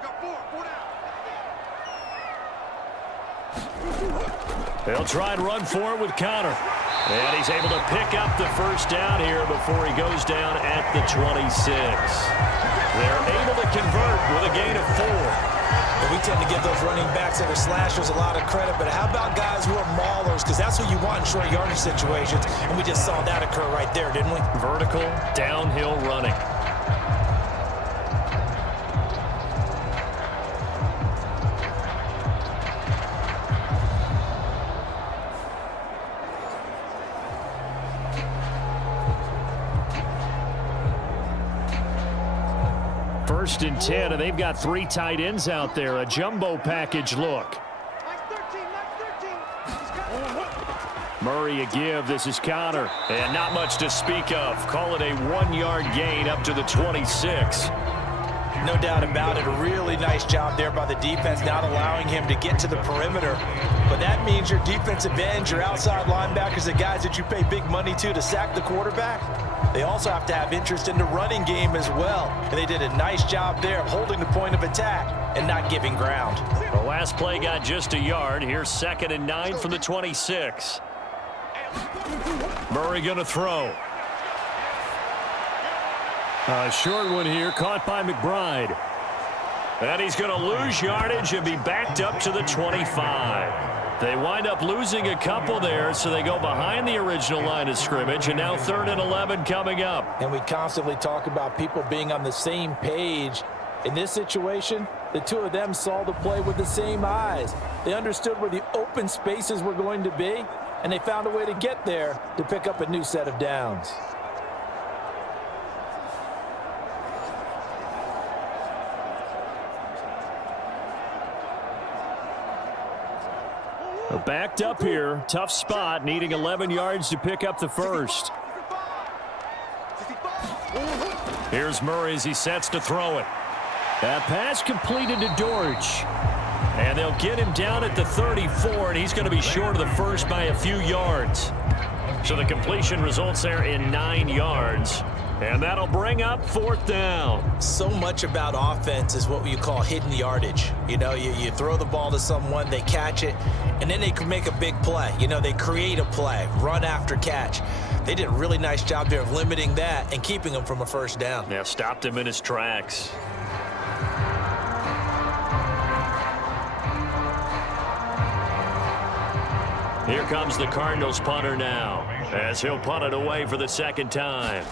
They'll try and run for it with Connor. And he's able to pick up the 1st down here before he goes down at the 26. They're able to convert with a gain of 4. And we tend to give those running running backs that are slashers a lot of credit, but how about guys who are maulers? Because that's who you want in short yardage situations, and we just saw that occur right there, didn't we? Vertical, downhill running. First and 10, and they've got 3 tight ends out there. A jumbo package look. Murray a give. This is Connor. And not much to speak of. Call it a 1-yard gain up to the 26. No doubt about it. A really nice job there by the defense, not allowing him to get to the perimeter. But that means your defensive ends, your outside linebackers, the guys that you pay big money to sack the quarterback, they also have to have interest in the running game as well. And they did a nice job there of holding the point of attack and not giving ground. The last play got just a yard. Here's 2nd and 9 from the 26. Murray going to throw. A short one here, caught by McBride. And he's going to lose yardage and be backed up to the 25. They wind up losing a couple there, so they go behind the original line of scrimmage, and now 3rd and 11 coming up. And we constantly talk about people being on the same page. In this situation, the two of them saw the play with the same eyes. They understood where the open spaces were going to be, and they found a way to get there to pick up a new set of downs. Backed up here, tough spot, needing 11 yards to pick up the first. Here's Murray as he sets to throw it. That pass completed to Dortch. And they'll get him down at the 34, and he's going to be short of the first by a few yards. So the completion results there in 9 yards. And that'll bring up 4th down. So much about offense is what you call hidden yardage. You know, you throw the ball to someone, they catch it, and then they can make a big play. You know, they create a play, run after catch. They did a really nice job there of limiting that and keeping him from a first down. Yeah, stopped him in his tracks. Here comes the Cardinals punter now, as he'll punt it away for the 2nd time.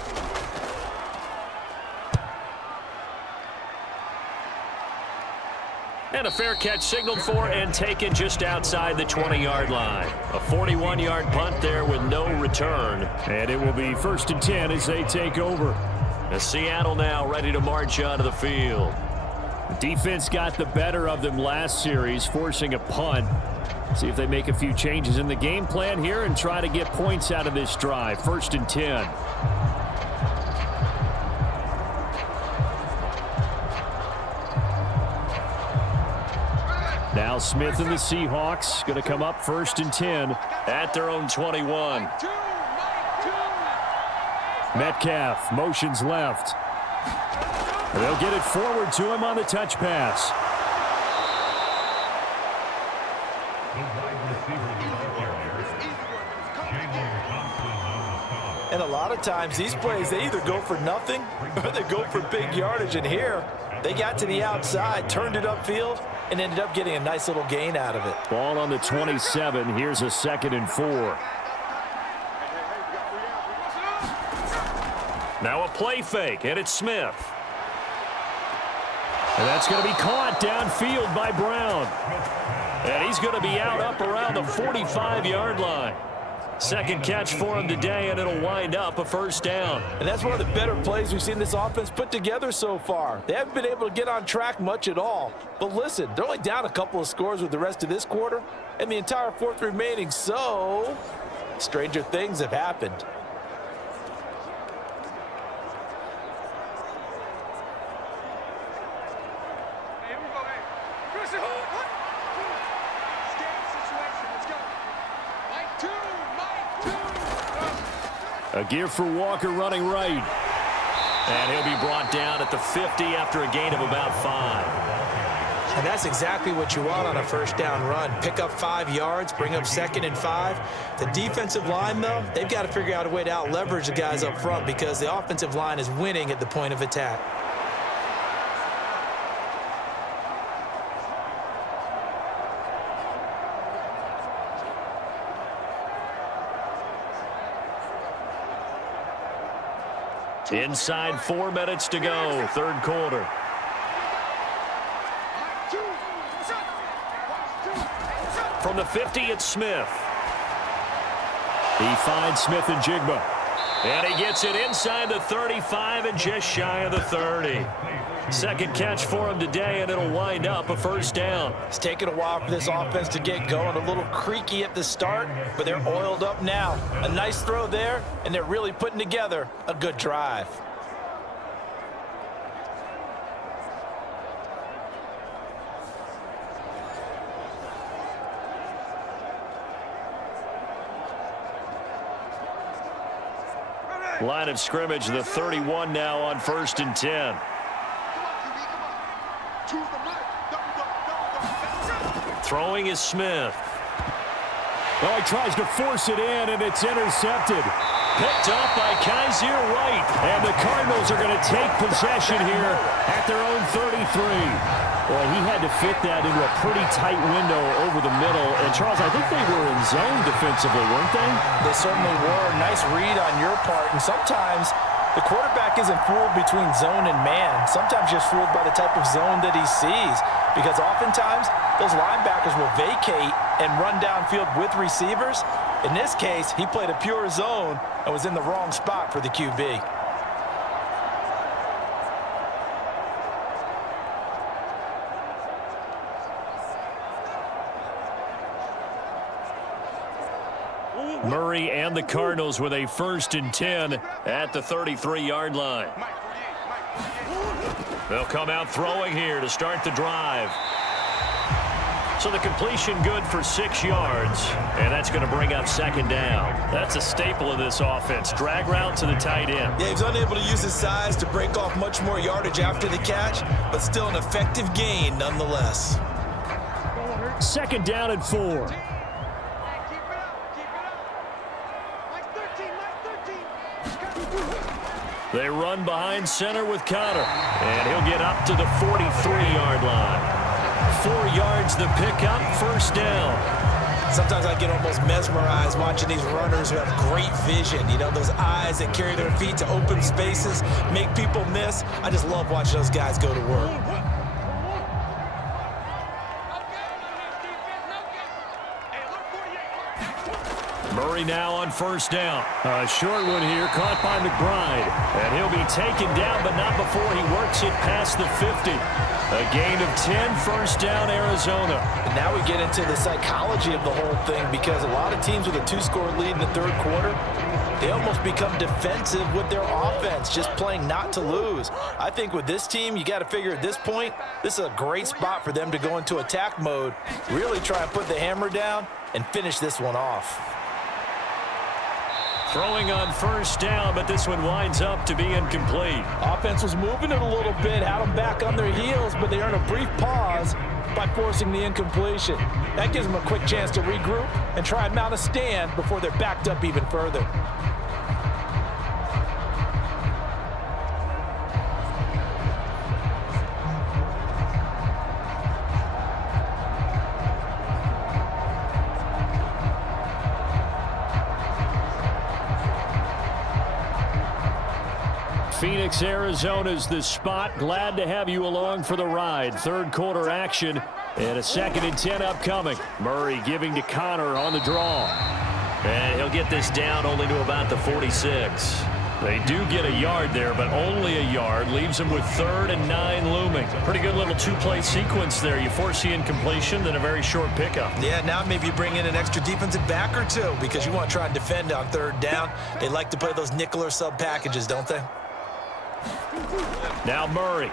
And a fair catch signaled for and taken just outside the 20-yard line. A 41-yard punt there with no return. And it will be 1st and 10 as they take over. Seattle now ready to march onto the field. The defense got the better of them last series, forcing a punt. See if they make a few changes in the game plan here and try to get points out of this drive. 1st and 10. Now Smith and the Seahawks going to come up 1st and 10 at their own 21. Metcalf motions left. They'll get it forward to him on the touch pass. And a lot of times these plays, they either go for nothing or they go for big yardage. And here, they got to the outside, turned it upfield, and ended up getting a nice little gain out of it. Ball on the 27. Here's a 2nd and 4. Now a play fake, and it's Smith. And that's going to be caught downfield by Brown. And he's going to be out up around the 45-yard line. 2nd catch for him today, and it'll wind up a 1st down. And that's one of the better plays we've seen this offense put together so far. They haven't been able to get on track much at all. But listen, they're only down a couple of scores with the rest of this quarter and the entire 4th remaining. So, stranger things have happened. A give for Walker running right. And he'll be brought down at the 50 after a gain of about 5. And that's exactly what you want on a 1st down run. Pick up 5 yards, bring up 2nd and 5. The defensive line, though, they've got to figure out a way to out-leverage the guys up front because the offensive line is winning at the point of attack. Inside 4 minutes to go, third quarter. From the 50, it's Smith. He finds Smith and Jigba. And he gets it inside the 35 and just shy of the 30. Second catch for him today, and it'll wind up a first down. It's taken a while for this offense to get going. A little creaky at the start, but they're oiled up now. A nice throw there, and they're really putting together a good drive. Line of scrimmage, the 31 now on 1st and 10. Throwing is Smith. Oh, he tries to force it in, and it's intercepted. Picked up by Kaiser White. And the Cardinals are going to take possession here at their own 33. Well, he had to fit that into a pretty tight window over the middle. And, Charles, I think they were in zone defensively, weren't they? They certainly were. Nice read on your part. And sometimes the quarterback isn't fooled between zone and man. Sometimes just fooled by the type of zone that he sees. Because oftentimes, those linebackers will vacate and run downfield with receivers. In this case, he played a pure zone and was in the wrong spot for the QB. Murray and the Cardinals with a 1st and 10 at the 33-yard line. They'll come out throwing here to start the drive. So the completion good for 6 yards, and that's going to bring up 2nd down. That's a staple of this offense. Drag route to the tight end. Yeah, he's unable to use his size to break off much more yardage after the catch, but still an effective gain nonetheless. 2nd down and 4. They run behind center with Connor, and he'll get up to the 43-yard line. 4 yards the pickup, 1st down. Sometimes I get almost mesmerized watching these runners who have great vision. You know, those eyes that carry their feet to open spaces, make people miss. I just love watching those guys go to work. Murray now on 1st down. A short one here, caught by McBride. And he'll be taken down, but not before he works it past the 50. A gain of 10, 1st down, Arizona. And now we get into the psychology of the whole thing, because a lot of teams with a 2-score lead in the 3rd quarter, they almost become defensive with their offense, just playing not to lose. I think with this team, you got to figure at this point, this is a great spot for them to go into attack mode, really try and put the hammer down and finish this one off. Throwing on 1st down, but this one winds up to be incomplete. Offense was moving it a little bit, had them back on their heels, but they earned a brief pause by forcing the incompletion. That gives them a quick chance to regroup and try and mount a stand before they're backed up even further. Phoenix, Arizona's the spot. Glad to have you along for the ride. 3rd quarter action and a 2nd and 10 upcoming. Murray giving to Connor on the draw. And he'll get this down only to about the 46. They do get a yard there, but only a yard. Leaves them with 3rd and 9 looming. Pretty good little 2-play sequence there. You force the incompletion, then a very short pickup. Yeah, now maybe you bring in an extra defensive back or two, because you want to try and defend on 3rd down. They like to play those nickel or sub packages, don't they? Now Murray.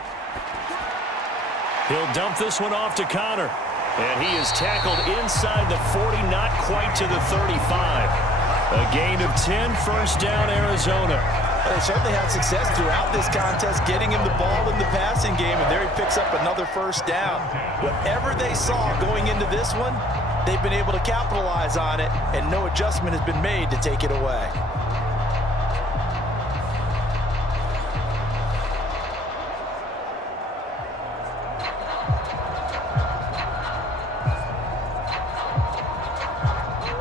He'll dump this one off to Connor. And he is tackled inside the 40, not quite to the 35. A gain of 10, 1st down, Arizona. Well, they certainly had success throughout this contest, getting him the ball in the passing game, and there he picks up another 1st down. Whatever they saw going into this one, they've been able to capitalize on it, and no adjustment has been made to take it away.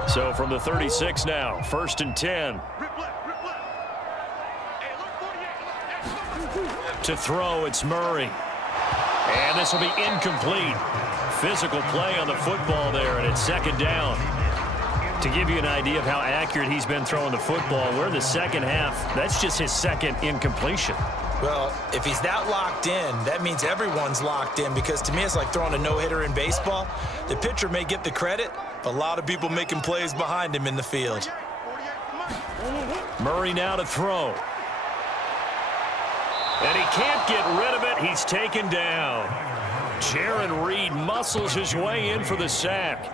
So from the 36 now, 1st and 10. To throw, it's Murray. And this will be incomplete. Physical play on the football there, and it's second down. To give you an idea of how accurate he's been throwing the football, we're in the second half. That's just his second incompletion. Well, if he's that locked in, that means everyone's locked in, because to me it's like throwing a no-hitter in baseball. The pitcher may get the credit, but a lot of people making plays behind him in the field. Murray now to throw. And he can't get rid of it. He's taken down. Jaron Reed muscles his way in for the sack.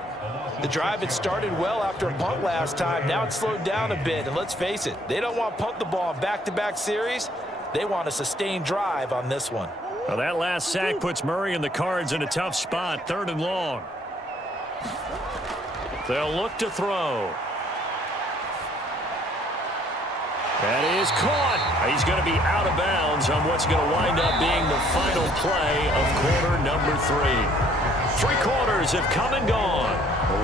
The drive had started well after a punt last time. Now it's slowed down a bit, and let's face it, they don't want to punt the ball in back-to-back series. They want a sustained drive on this one. Well, that last sack puts Murray and the Cards in a tough spot, 3rd and long. They'll look to throw. That is caught. He's going to be out of bounds on what's going to wind up being the final play of quarter number 3. 3 quarters have come and gone.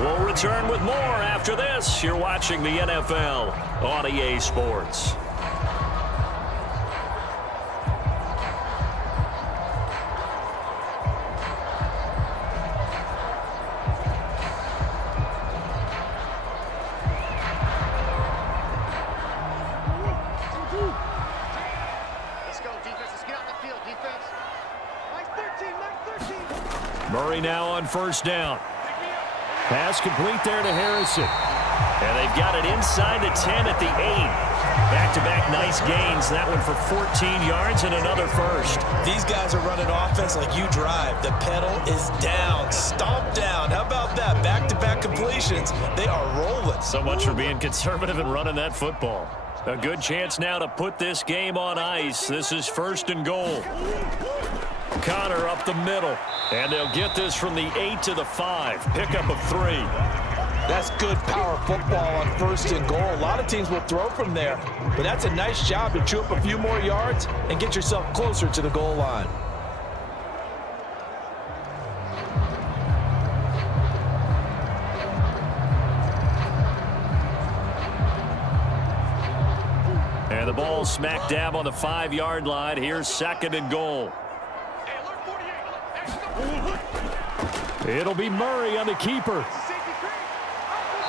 We'll return with more after this. You're watching the NFL on EA Sports. Murray now on 1st down. Pass complete there to Harrison. And they've got it inside the 10 at the 8. Back-to-back nice gains. That one for 14 yards and another first. These guys are running offense like you drive. The pedal is down, stomped down. How about that? Back-to-back completions. They are rolling. So much for being conservative and running that football. A good chance now to put this game on ice. This is 1st and goal. Connor up the middle. And they'll get this from the 8 to the 5. Pickup of 3. That's good power football on 1st and goal. A lot of teams will throw from there, but that's a nice job to chew up a few more yards and get yourself closer to the goal line. And the ball smack dab on the 5-yard line. Here's 2nd and goal. It'll be Murray on the keeper.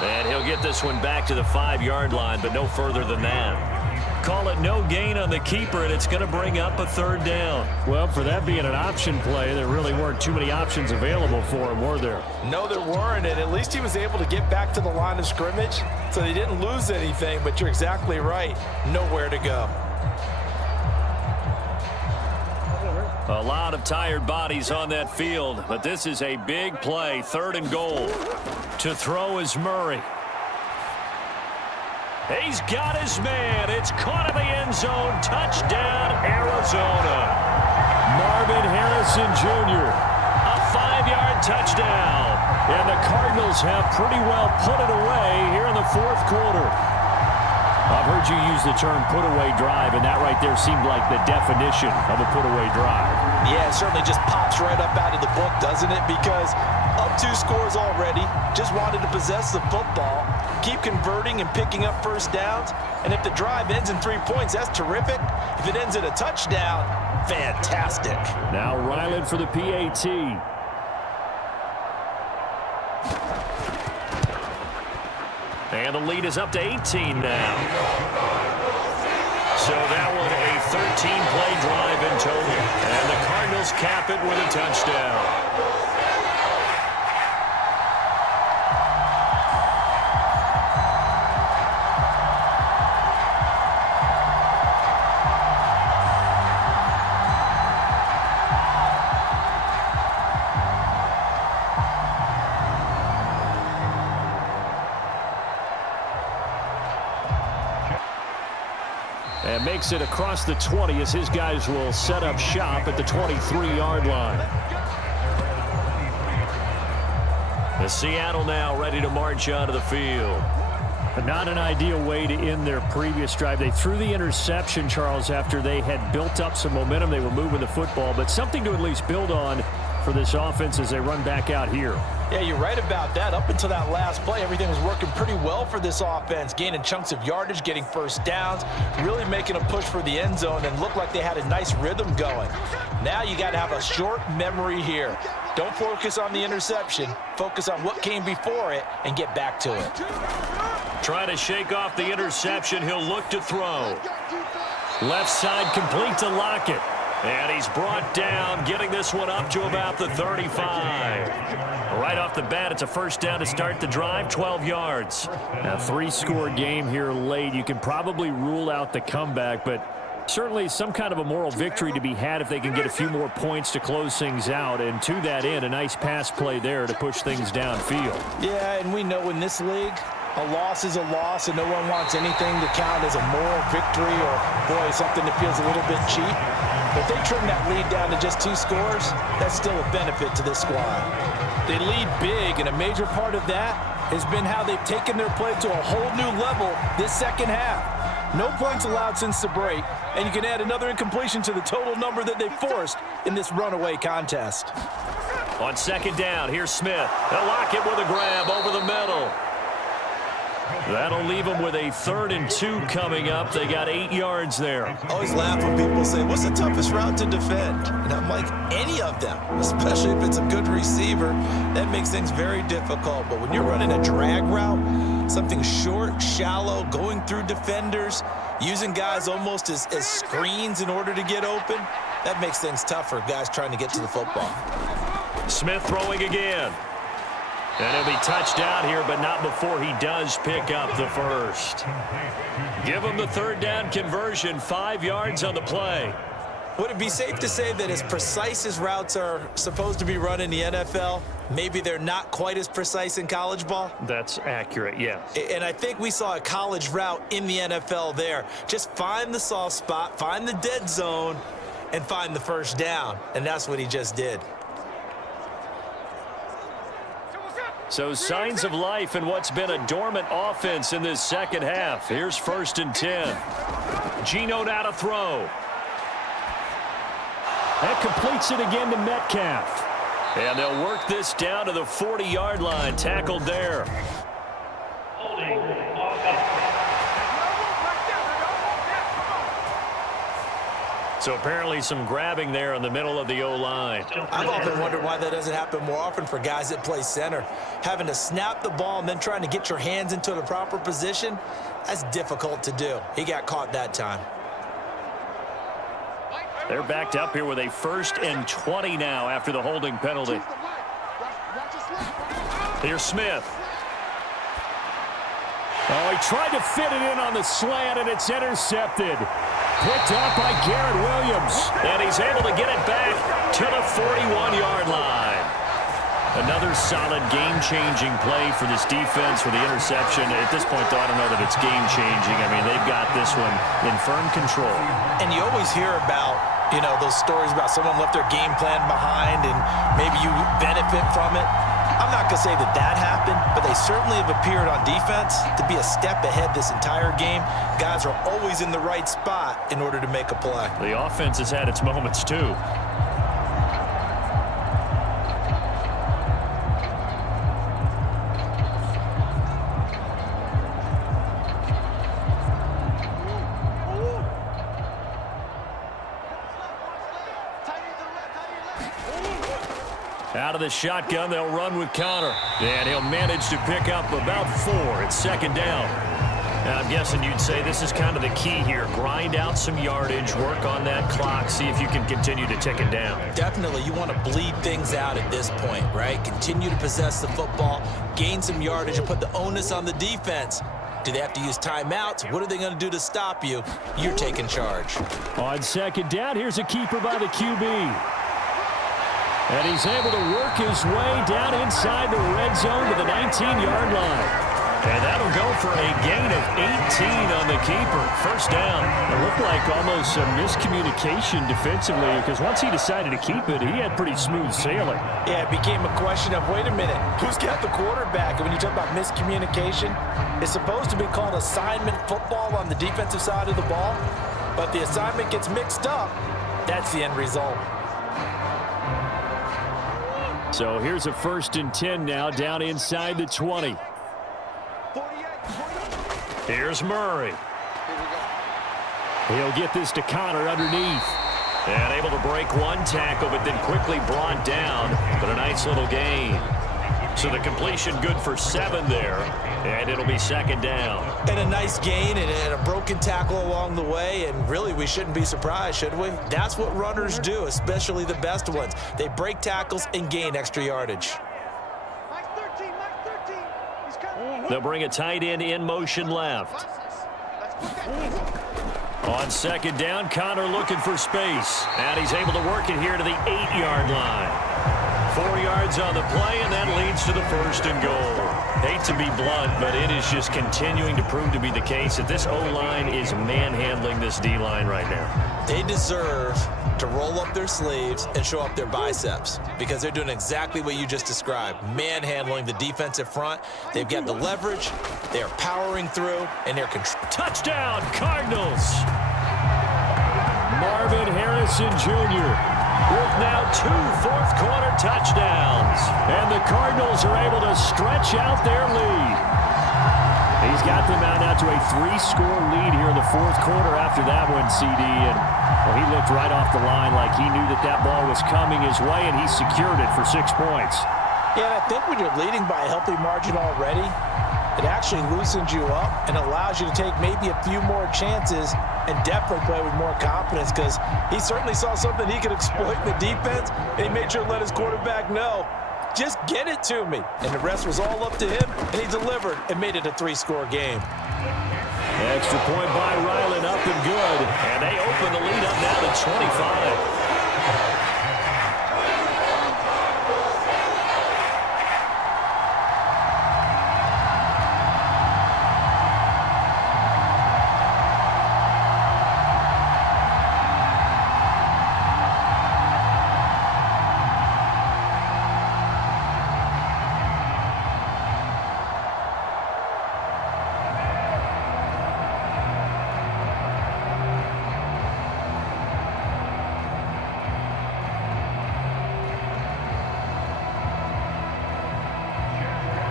And he'll get this one back to the 5-yard line, but no further than that. Call it no gain on the keeper, and it's going to bring up a 3rd down. Well, for that being an option play, there really weren't too many options available for him, were there? No, there weren't, and at least he was able to get back to the line of scrimmage, so they didn't lose anything, but you're exactly right. Nowhere to go. A lot of tired bodies on that field, but this is a big play. 3rd and goal. To throw is Murray. He's got his man. It's caught in the end zone. Touchdown, Arizona. Marvin Harrison Jr. A 5-yard touchdown. And the Cardinals have pretty well put it away here in the 4th quarter. I've heard you use the term put-away drive, and that right there seemed like the definition of a put-away drive. Yeah, it certainly just pops right up out of the book, doesn't it? Because up 2 scores already, just wanted to possess the football, keep converting and picking up 1st downs, and if the drive ends in 3 points, that's terrific. If it ends in a touchdown, fantastic. Now Ryland for the PAT. And the lead is up to 18 now. So that one a 13-play drive in total. And the Cardinals cap it with a touchdown. And makes it across the 20 as his guys will set up shop at the 23-yard line. The Seattle now ready to march onto the field. But not an ideal way to end their previous drive. They threw the interception, Charles, after they had built up some momentum. They were moving the football, but something to at least build on for this offense as they run back out here. Yeah, you're right about that. Up until that last play, everything was working pretty well for this offense, gaining chunks of yardage, getting first downs, really making a push for the end zone, and looked like they had a nice rhythm going. Now you got to have a short memory here. Don't focus on the interception. Focus on what came before it and get back to it. Trying to shake off the interception. He'll look to throw. Left side complete to Lockett. And he's brought down, getting this one up to about the 35. Right off the bat, it's a first down to start the drive, 12 yards. A 3-score game here late. You can probably rule out the comeback, but certainly some kind of a moral victory to be had if they can get a few more points to close things out. And to that end, a nice pass play there to push things downfield. Yeah, and we know in this league, a loss is a loss, and no one wants anything to count as a moral victory or, boy, something that feels a little bit cheap. If they trim that lead down to just 2 scores, that's still a benefit to this squad. They lead big, and a major part of that has been how they've taken their play to a whole new level this second half. No points allowed since the break, and you can add another incompletion to the total number that they forced in this runaway contest. On second down, here's Smith. They'll lock it with a grab over the middle. That'll leave them with a 3rd and 2 coming up. They got 8 yards there. I always laugh when people say, what's the toughest route to defend? And I'm like, any of them, especially if it's a good receiver. That makes things very difficult. But when you're running a drag route, something short, shallow, going through defenders, using guys almost as screens in order to get open, that makes things tough for guys trying to get to the football. Smith throwing again. And he'll be touched out here, but not before he does pick up the first. Give him the 3rd down conversion, 5 yards on the play. Would it be safe to say that as precise as routes are supposed to be run in the NFL, maybe they're not quite as precise in college ball? That's accurate, yes. And I think we saw a college route in the NFL there. Just find the soft spot, find the dead zone, and find the first down. And that's what he just did. So signs of life in what's been a dormant offense in this second half. Here's 1st and 10. Geno now to throw. That completes it again to Metcalf. And they'll work this down to the 40-yard line. Tackled there. So apparently some grabbing there in the middle of the O-line. I've often wondered why that doesn't happen more often for guys that play center. Having to snap the ball and then trying to get your hands into the proper position, that's difficult to do. He got caught that time. They're backed up here with a 1st and 20 now after the holding penalty. Here's Smith. Oh, he tried to fit it in on the slant, and it's intercepted. Picked up by Garrett Williams. And he's able to get it back to the 41-yard line. Another solid game-changing play for this defense with the interception. At this point, though, I don't know that it's game-changing. I mean, they've got this one in firm control. And you always hear about, you know, those stories about someone left their game plan behind and maybe you benefit from it. I'm not going to say that that happened, but they certainly have appeared on defense to be a step ahead this entire game. Guys are always in the right spot in order to make a play. The offense has had its moments, too. Out of the shotgun, they'll run with Connor. And he'll manage to pick up about 4. It's 2nd down. Now, I'm guessing you'd say this is kind of the key here. Grind out some yardage, work on that clock, see if you can continue to tick it down. Definitely, you want to bleed things out at this point, right? Continue to possess the football, gain some yardage, and put the onus on the defense. Do they have to use timeouts? What are they going to do to stop you? You're taking charge. On 2nd down, here's a keeper by the QB. And he's able to work his way down inside the red zone to the 19-yard line. And that'll go for a gain of 18 on the keeper. First down. It looked like almost a miscommunication defensively because once he decided to keep it, he had pretty smooth sailing. Yeah, it became a question of, wait a minute, who's got the quarterback? And when you talk about miscommunication, it's supposed to be called assignment football on the defensive side of the ball. But the assignment gets mixed up. That's the end result. So here's a 1st and 10 now down inside the 20. Here's Murray. He'll get this to Connor underneath. And able to break one tackle, but then quickly brought down. But a nice little gain. So the completion good for 7 there. And it'll be 2nd down. And a nice gain and a broken tackle along the way. And really, we shouldn't be surprised, should we? That's what runners do, especially the best ones. They break tackles and gain extra yardage. They'll bring a tight end in motion left. On 2nd down, Connor looking for space. And he's able to work it here to the 8-yard line. 4 yards on the play, and that leads to the 1st and goal. Hate to be blunt, but it is just continuing to prove to be the case that this O-line is manhandling this D-line right now. They deserve to roll up their sleeves and show up their biceps because they're doing exactly what you just described, manhandling the defensive front. They've got the leverage, they're powering through, and they're touchdown, Cardinals! Marvin Harrison Jr. with now 2 fourth-quarter touchdowns. And the Cardinals are able to stretch out their lead. He's got them out now to a 3-score lead here in the 4th quarter after that one, CD. And well, he looked right off the line like he knew that ball was coming his way, and he secured it for 6 points. Yeah, and I think when you're leading by a healthy margin already, it actually loosens you up and allows you to take maybe a few more chances and definitely play with more confidence because he certainly saw something he could exploit in the defense, and he made sure to let his quarterback know, just get it to me. And the rest was all up to him, and he delivered and made it a 3-score game. Extra point by Ryland, up and good. And they open the lead up now to 25.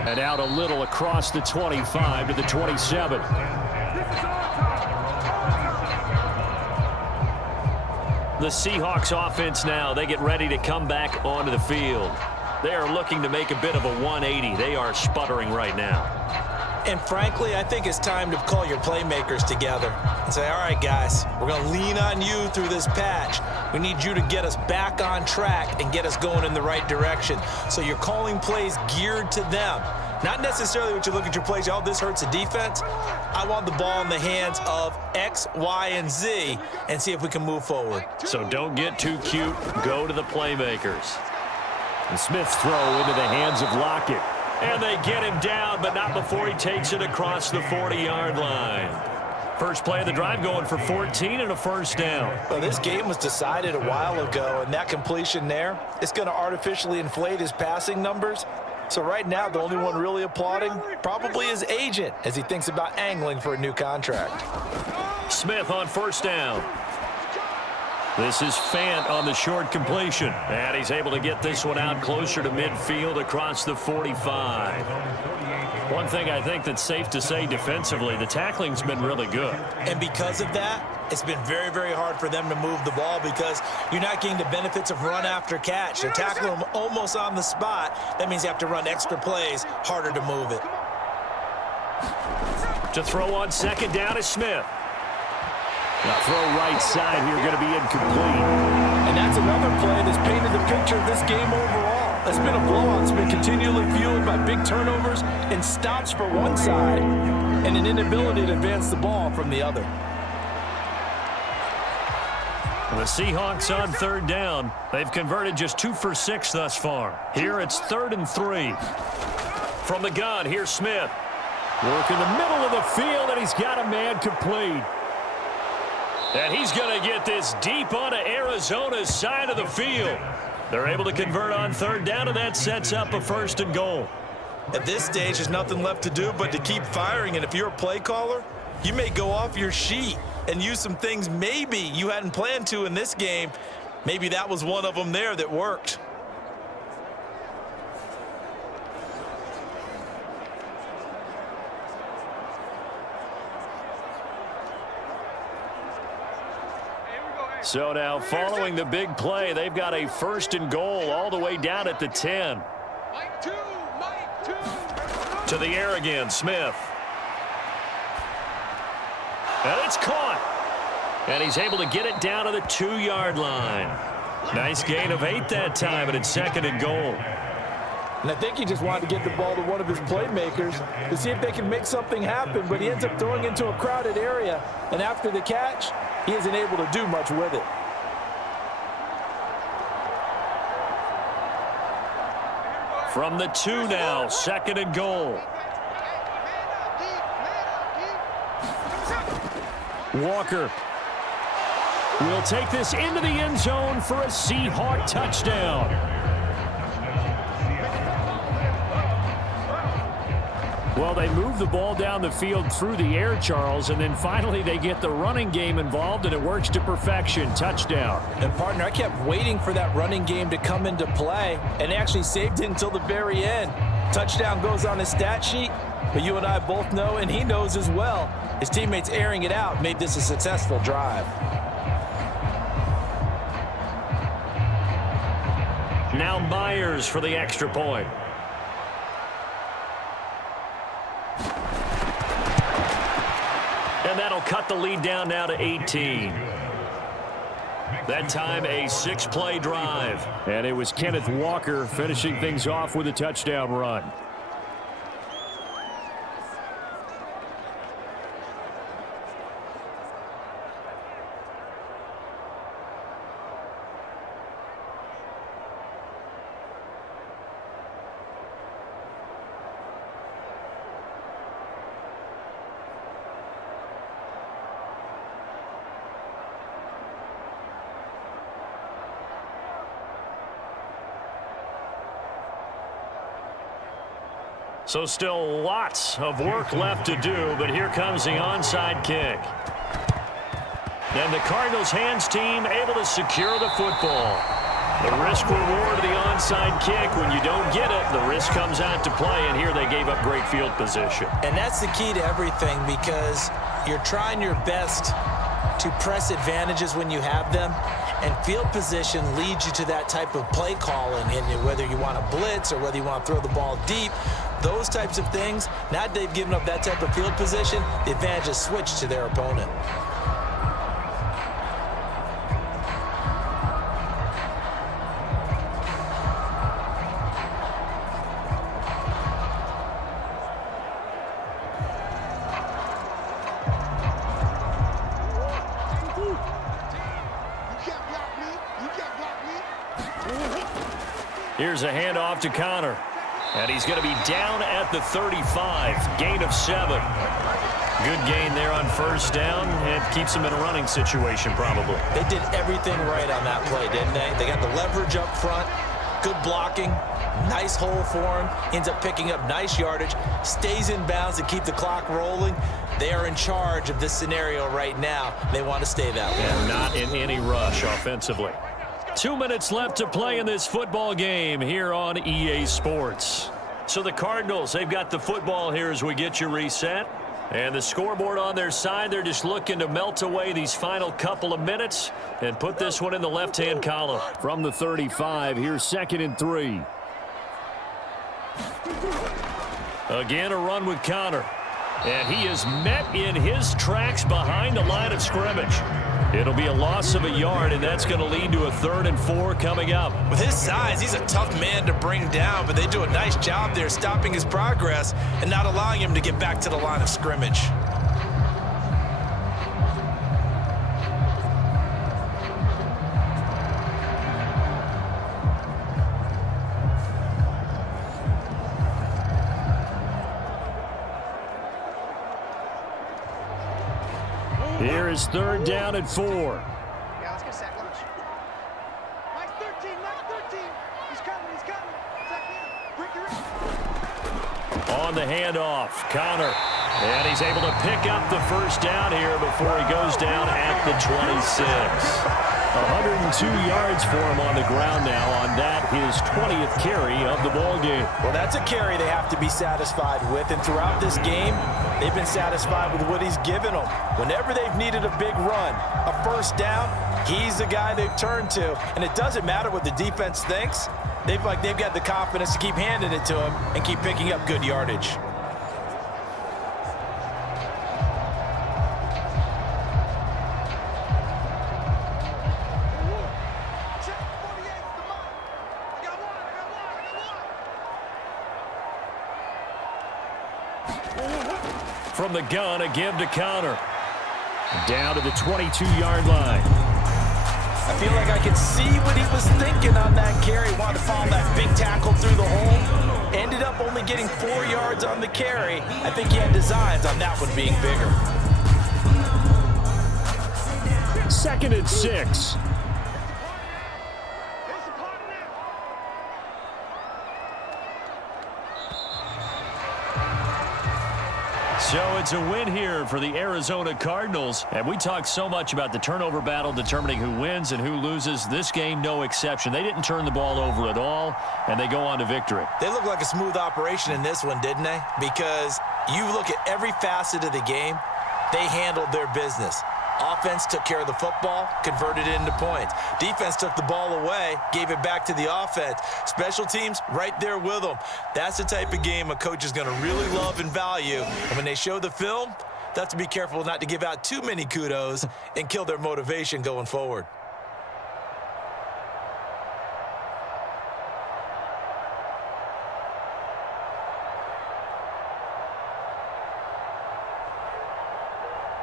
And out a little across the 25 to the 27. The Seahawks offense now, they get ready to come back onto the field. They are looking to make a bit of a 180. They are sputtering right now. And frankly, I think it's time to call your playmakers together and say, all right, guys, we're going to lean on you through this patch. We need you to get us back on track and get us going in the right direction. So you're calling plays geared to them. Not necessarily what you look at your plays, oh, this hurts the defense. I want the ball in the hands of X, Y, and Z and see if we can move forward. So don't get too cute. Go to the playmakers. And Smith's throw into the hands of Lockett. And they get him down, but not before he takes it across the 40-yard line. First play of the drive going for 14 and a 1st down. Well, this game was decided a while ago, and that completion there, it's going to artificially inflate his passing numbers. So right now, the only one really applauding probably his agent as he thinks about angling for a new contract. Smith on 1st down. This is Fant on the short completion. And he's able to get this one out closer to midfield across the 45. One thing I think that's safe to say defensively, the tackling's been really good. And because of that, it's been very, very hard for them to move the ball because you're not getting the benefits of run after catch. They're tackling them almost on the spot. That means you have to run extra plays, harder to move it. To throw on 2nd down is Smith. The throw right side here going to be incomplete. And that's another play that's painted the picture of this game overall. It's been a blowout. It's been continually fueled by big turnovers and stops for one side and an inability to advance the ball from the other. The Seahawks on 3rd down. They've converted just 2 for 6 thus far. Here it's 3rd and 3. From the gun, here's Smith. Work in the middle of the field, and he's got a man complete. And he's going to get this deep onto Arizona's side of the field. They're able to convert on 3rd down, and that sets up a 1st and goal. At this stage, there's nothing left to do but to keep firing. And if you're a play caller, you may go off your sheet and use some things maybe you hadn't planned to in this game. Maybe that was one of them there that worked. So now following the big play, they've got a 1st and goal all the way down at the 10. To the air again, Smith. And it's caught. And he's able to get it down to the 2-yard line. Nice gain of 8 that time, and it's 2nd and goal. And I think he just wanted to get the ball to one of his playmakers to see if they can make something happen, but he ends up throwing into a crowded area, and after the catch, he isn't able to do much with it. From the 2 now, 2nd and goal. Walker will take this into the end zone for a Seahawk touchdown. Well, they move the ball down the field through the air, Charles, and then finally they get the running game involved, and it works to perfection. Touchdown. And, partner, I kept waiting for that running game to come into play, and they actually saved it until the very end. Touchdown goes on his stat sheet, but you and I both know, and he knows as well, his teammates airing it out made this a successful drive. Now Myers for the extra point. And that'll cut the lead down now to 18. That time a 6-play drive. And it was Kenneth Walker finishing things off with a touchdown run. So still lots of work left to do, but here comes the onside kick. And the Cardinals hands team able to secure the football. The risk reward of the onside kick, when you don't get it, the risk comes out to play, and here they gave up great field position. And that's the key to everything, because you're trying your best to press advantages when you have them, and field position leads you to that type of play calling, and whether you want to blitz or whether you want to throw the ball deep, those types of things. Now they've given up that type of field position, the advantage is switched to their opponent. Here's a handoff to Connor. And he's going to be down at the 35. Gain of 7. Good gain there on 1st down. And keeps him in a running situation, probably. They did everything right on that play, didn't they? They got the leverage up front. Good blocking. Nice hole for him. Ends up picking up nice yardage. Stays in bounds to keep the clock rolling. They are in charge of this scenario right now. They want to stay that way. And not in any rush offensively. 2 minutes left to play in this football game here on EA Sports. So the Cardinals, they've got the football here as we get you reset. And the scoreboard on their side, they're just looking to melt away these final couple of minutes and put this one in the left-hand column. From the 35, here's 2nd and 3. Again, a run with Connor. And he is met in his tracks behind the line of scrimmage. It'll be a loss of a yard, and that's going to lead to a 3rd and 4 coming up. With his size, he's a tough man to bring down, but they do a nice job there stopping his progress and not allowing him to get back to the line of scrimmage. Here is 3rd down and 4. Yeah, let's get sack lunch. Mike 13, Mike 13. He's coming, he's coming. Sack in. Break your in. On the handoff, Connor. And he's able to pick up the 1st down here before he goes down at the 26. 102 yards for him on the ground now on that, his 20th carry of the ball game. Well, that's a carry they have to be satisfied with, and throughout this game, they've been satisfied with what he's given them. Whenever they've needed a big run, a first down, he's the guy they've turned to, and it doesn't matter what the defense thinks. They've got the confidence to keep handing it to him and keep picking up good yardage. From the gun, a give to counter. Down to the 22-yard line. I feel like I could see what he was thinking on that carry. Wanted to follow that big tackle through the hole. Ended up only getting 4 yards on the carry. I think he had designs on that one being bigger. 2nd and 6. So it's a win here for the Arizona Cardinals. And we talked so much about the turnover battle determining who wins and who loses. This game, no exception. They didn't turn the ball over at all, and they go on to victory. They look like a smooth operation in this one, didn't they? Because you look at every facet of the game, they handled their business. Offense took care of the football, converted it into points. Defense took the ball away, gave it back to the offense. Special teams, right there with them. That's the type of game a coach is going to really love and value. And when they show the film, they have to be careful not to give out too many kudos and kill their motivation going forward.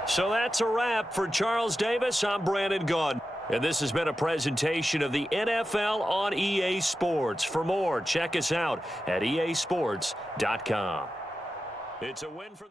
So that's a wrap for Charles Davis. I'm Brandon Gunn. And this has been a presentation of the NFL on EA Sports. For more, check us out at easports.com. It's a win for the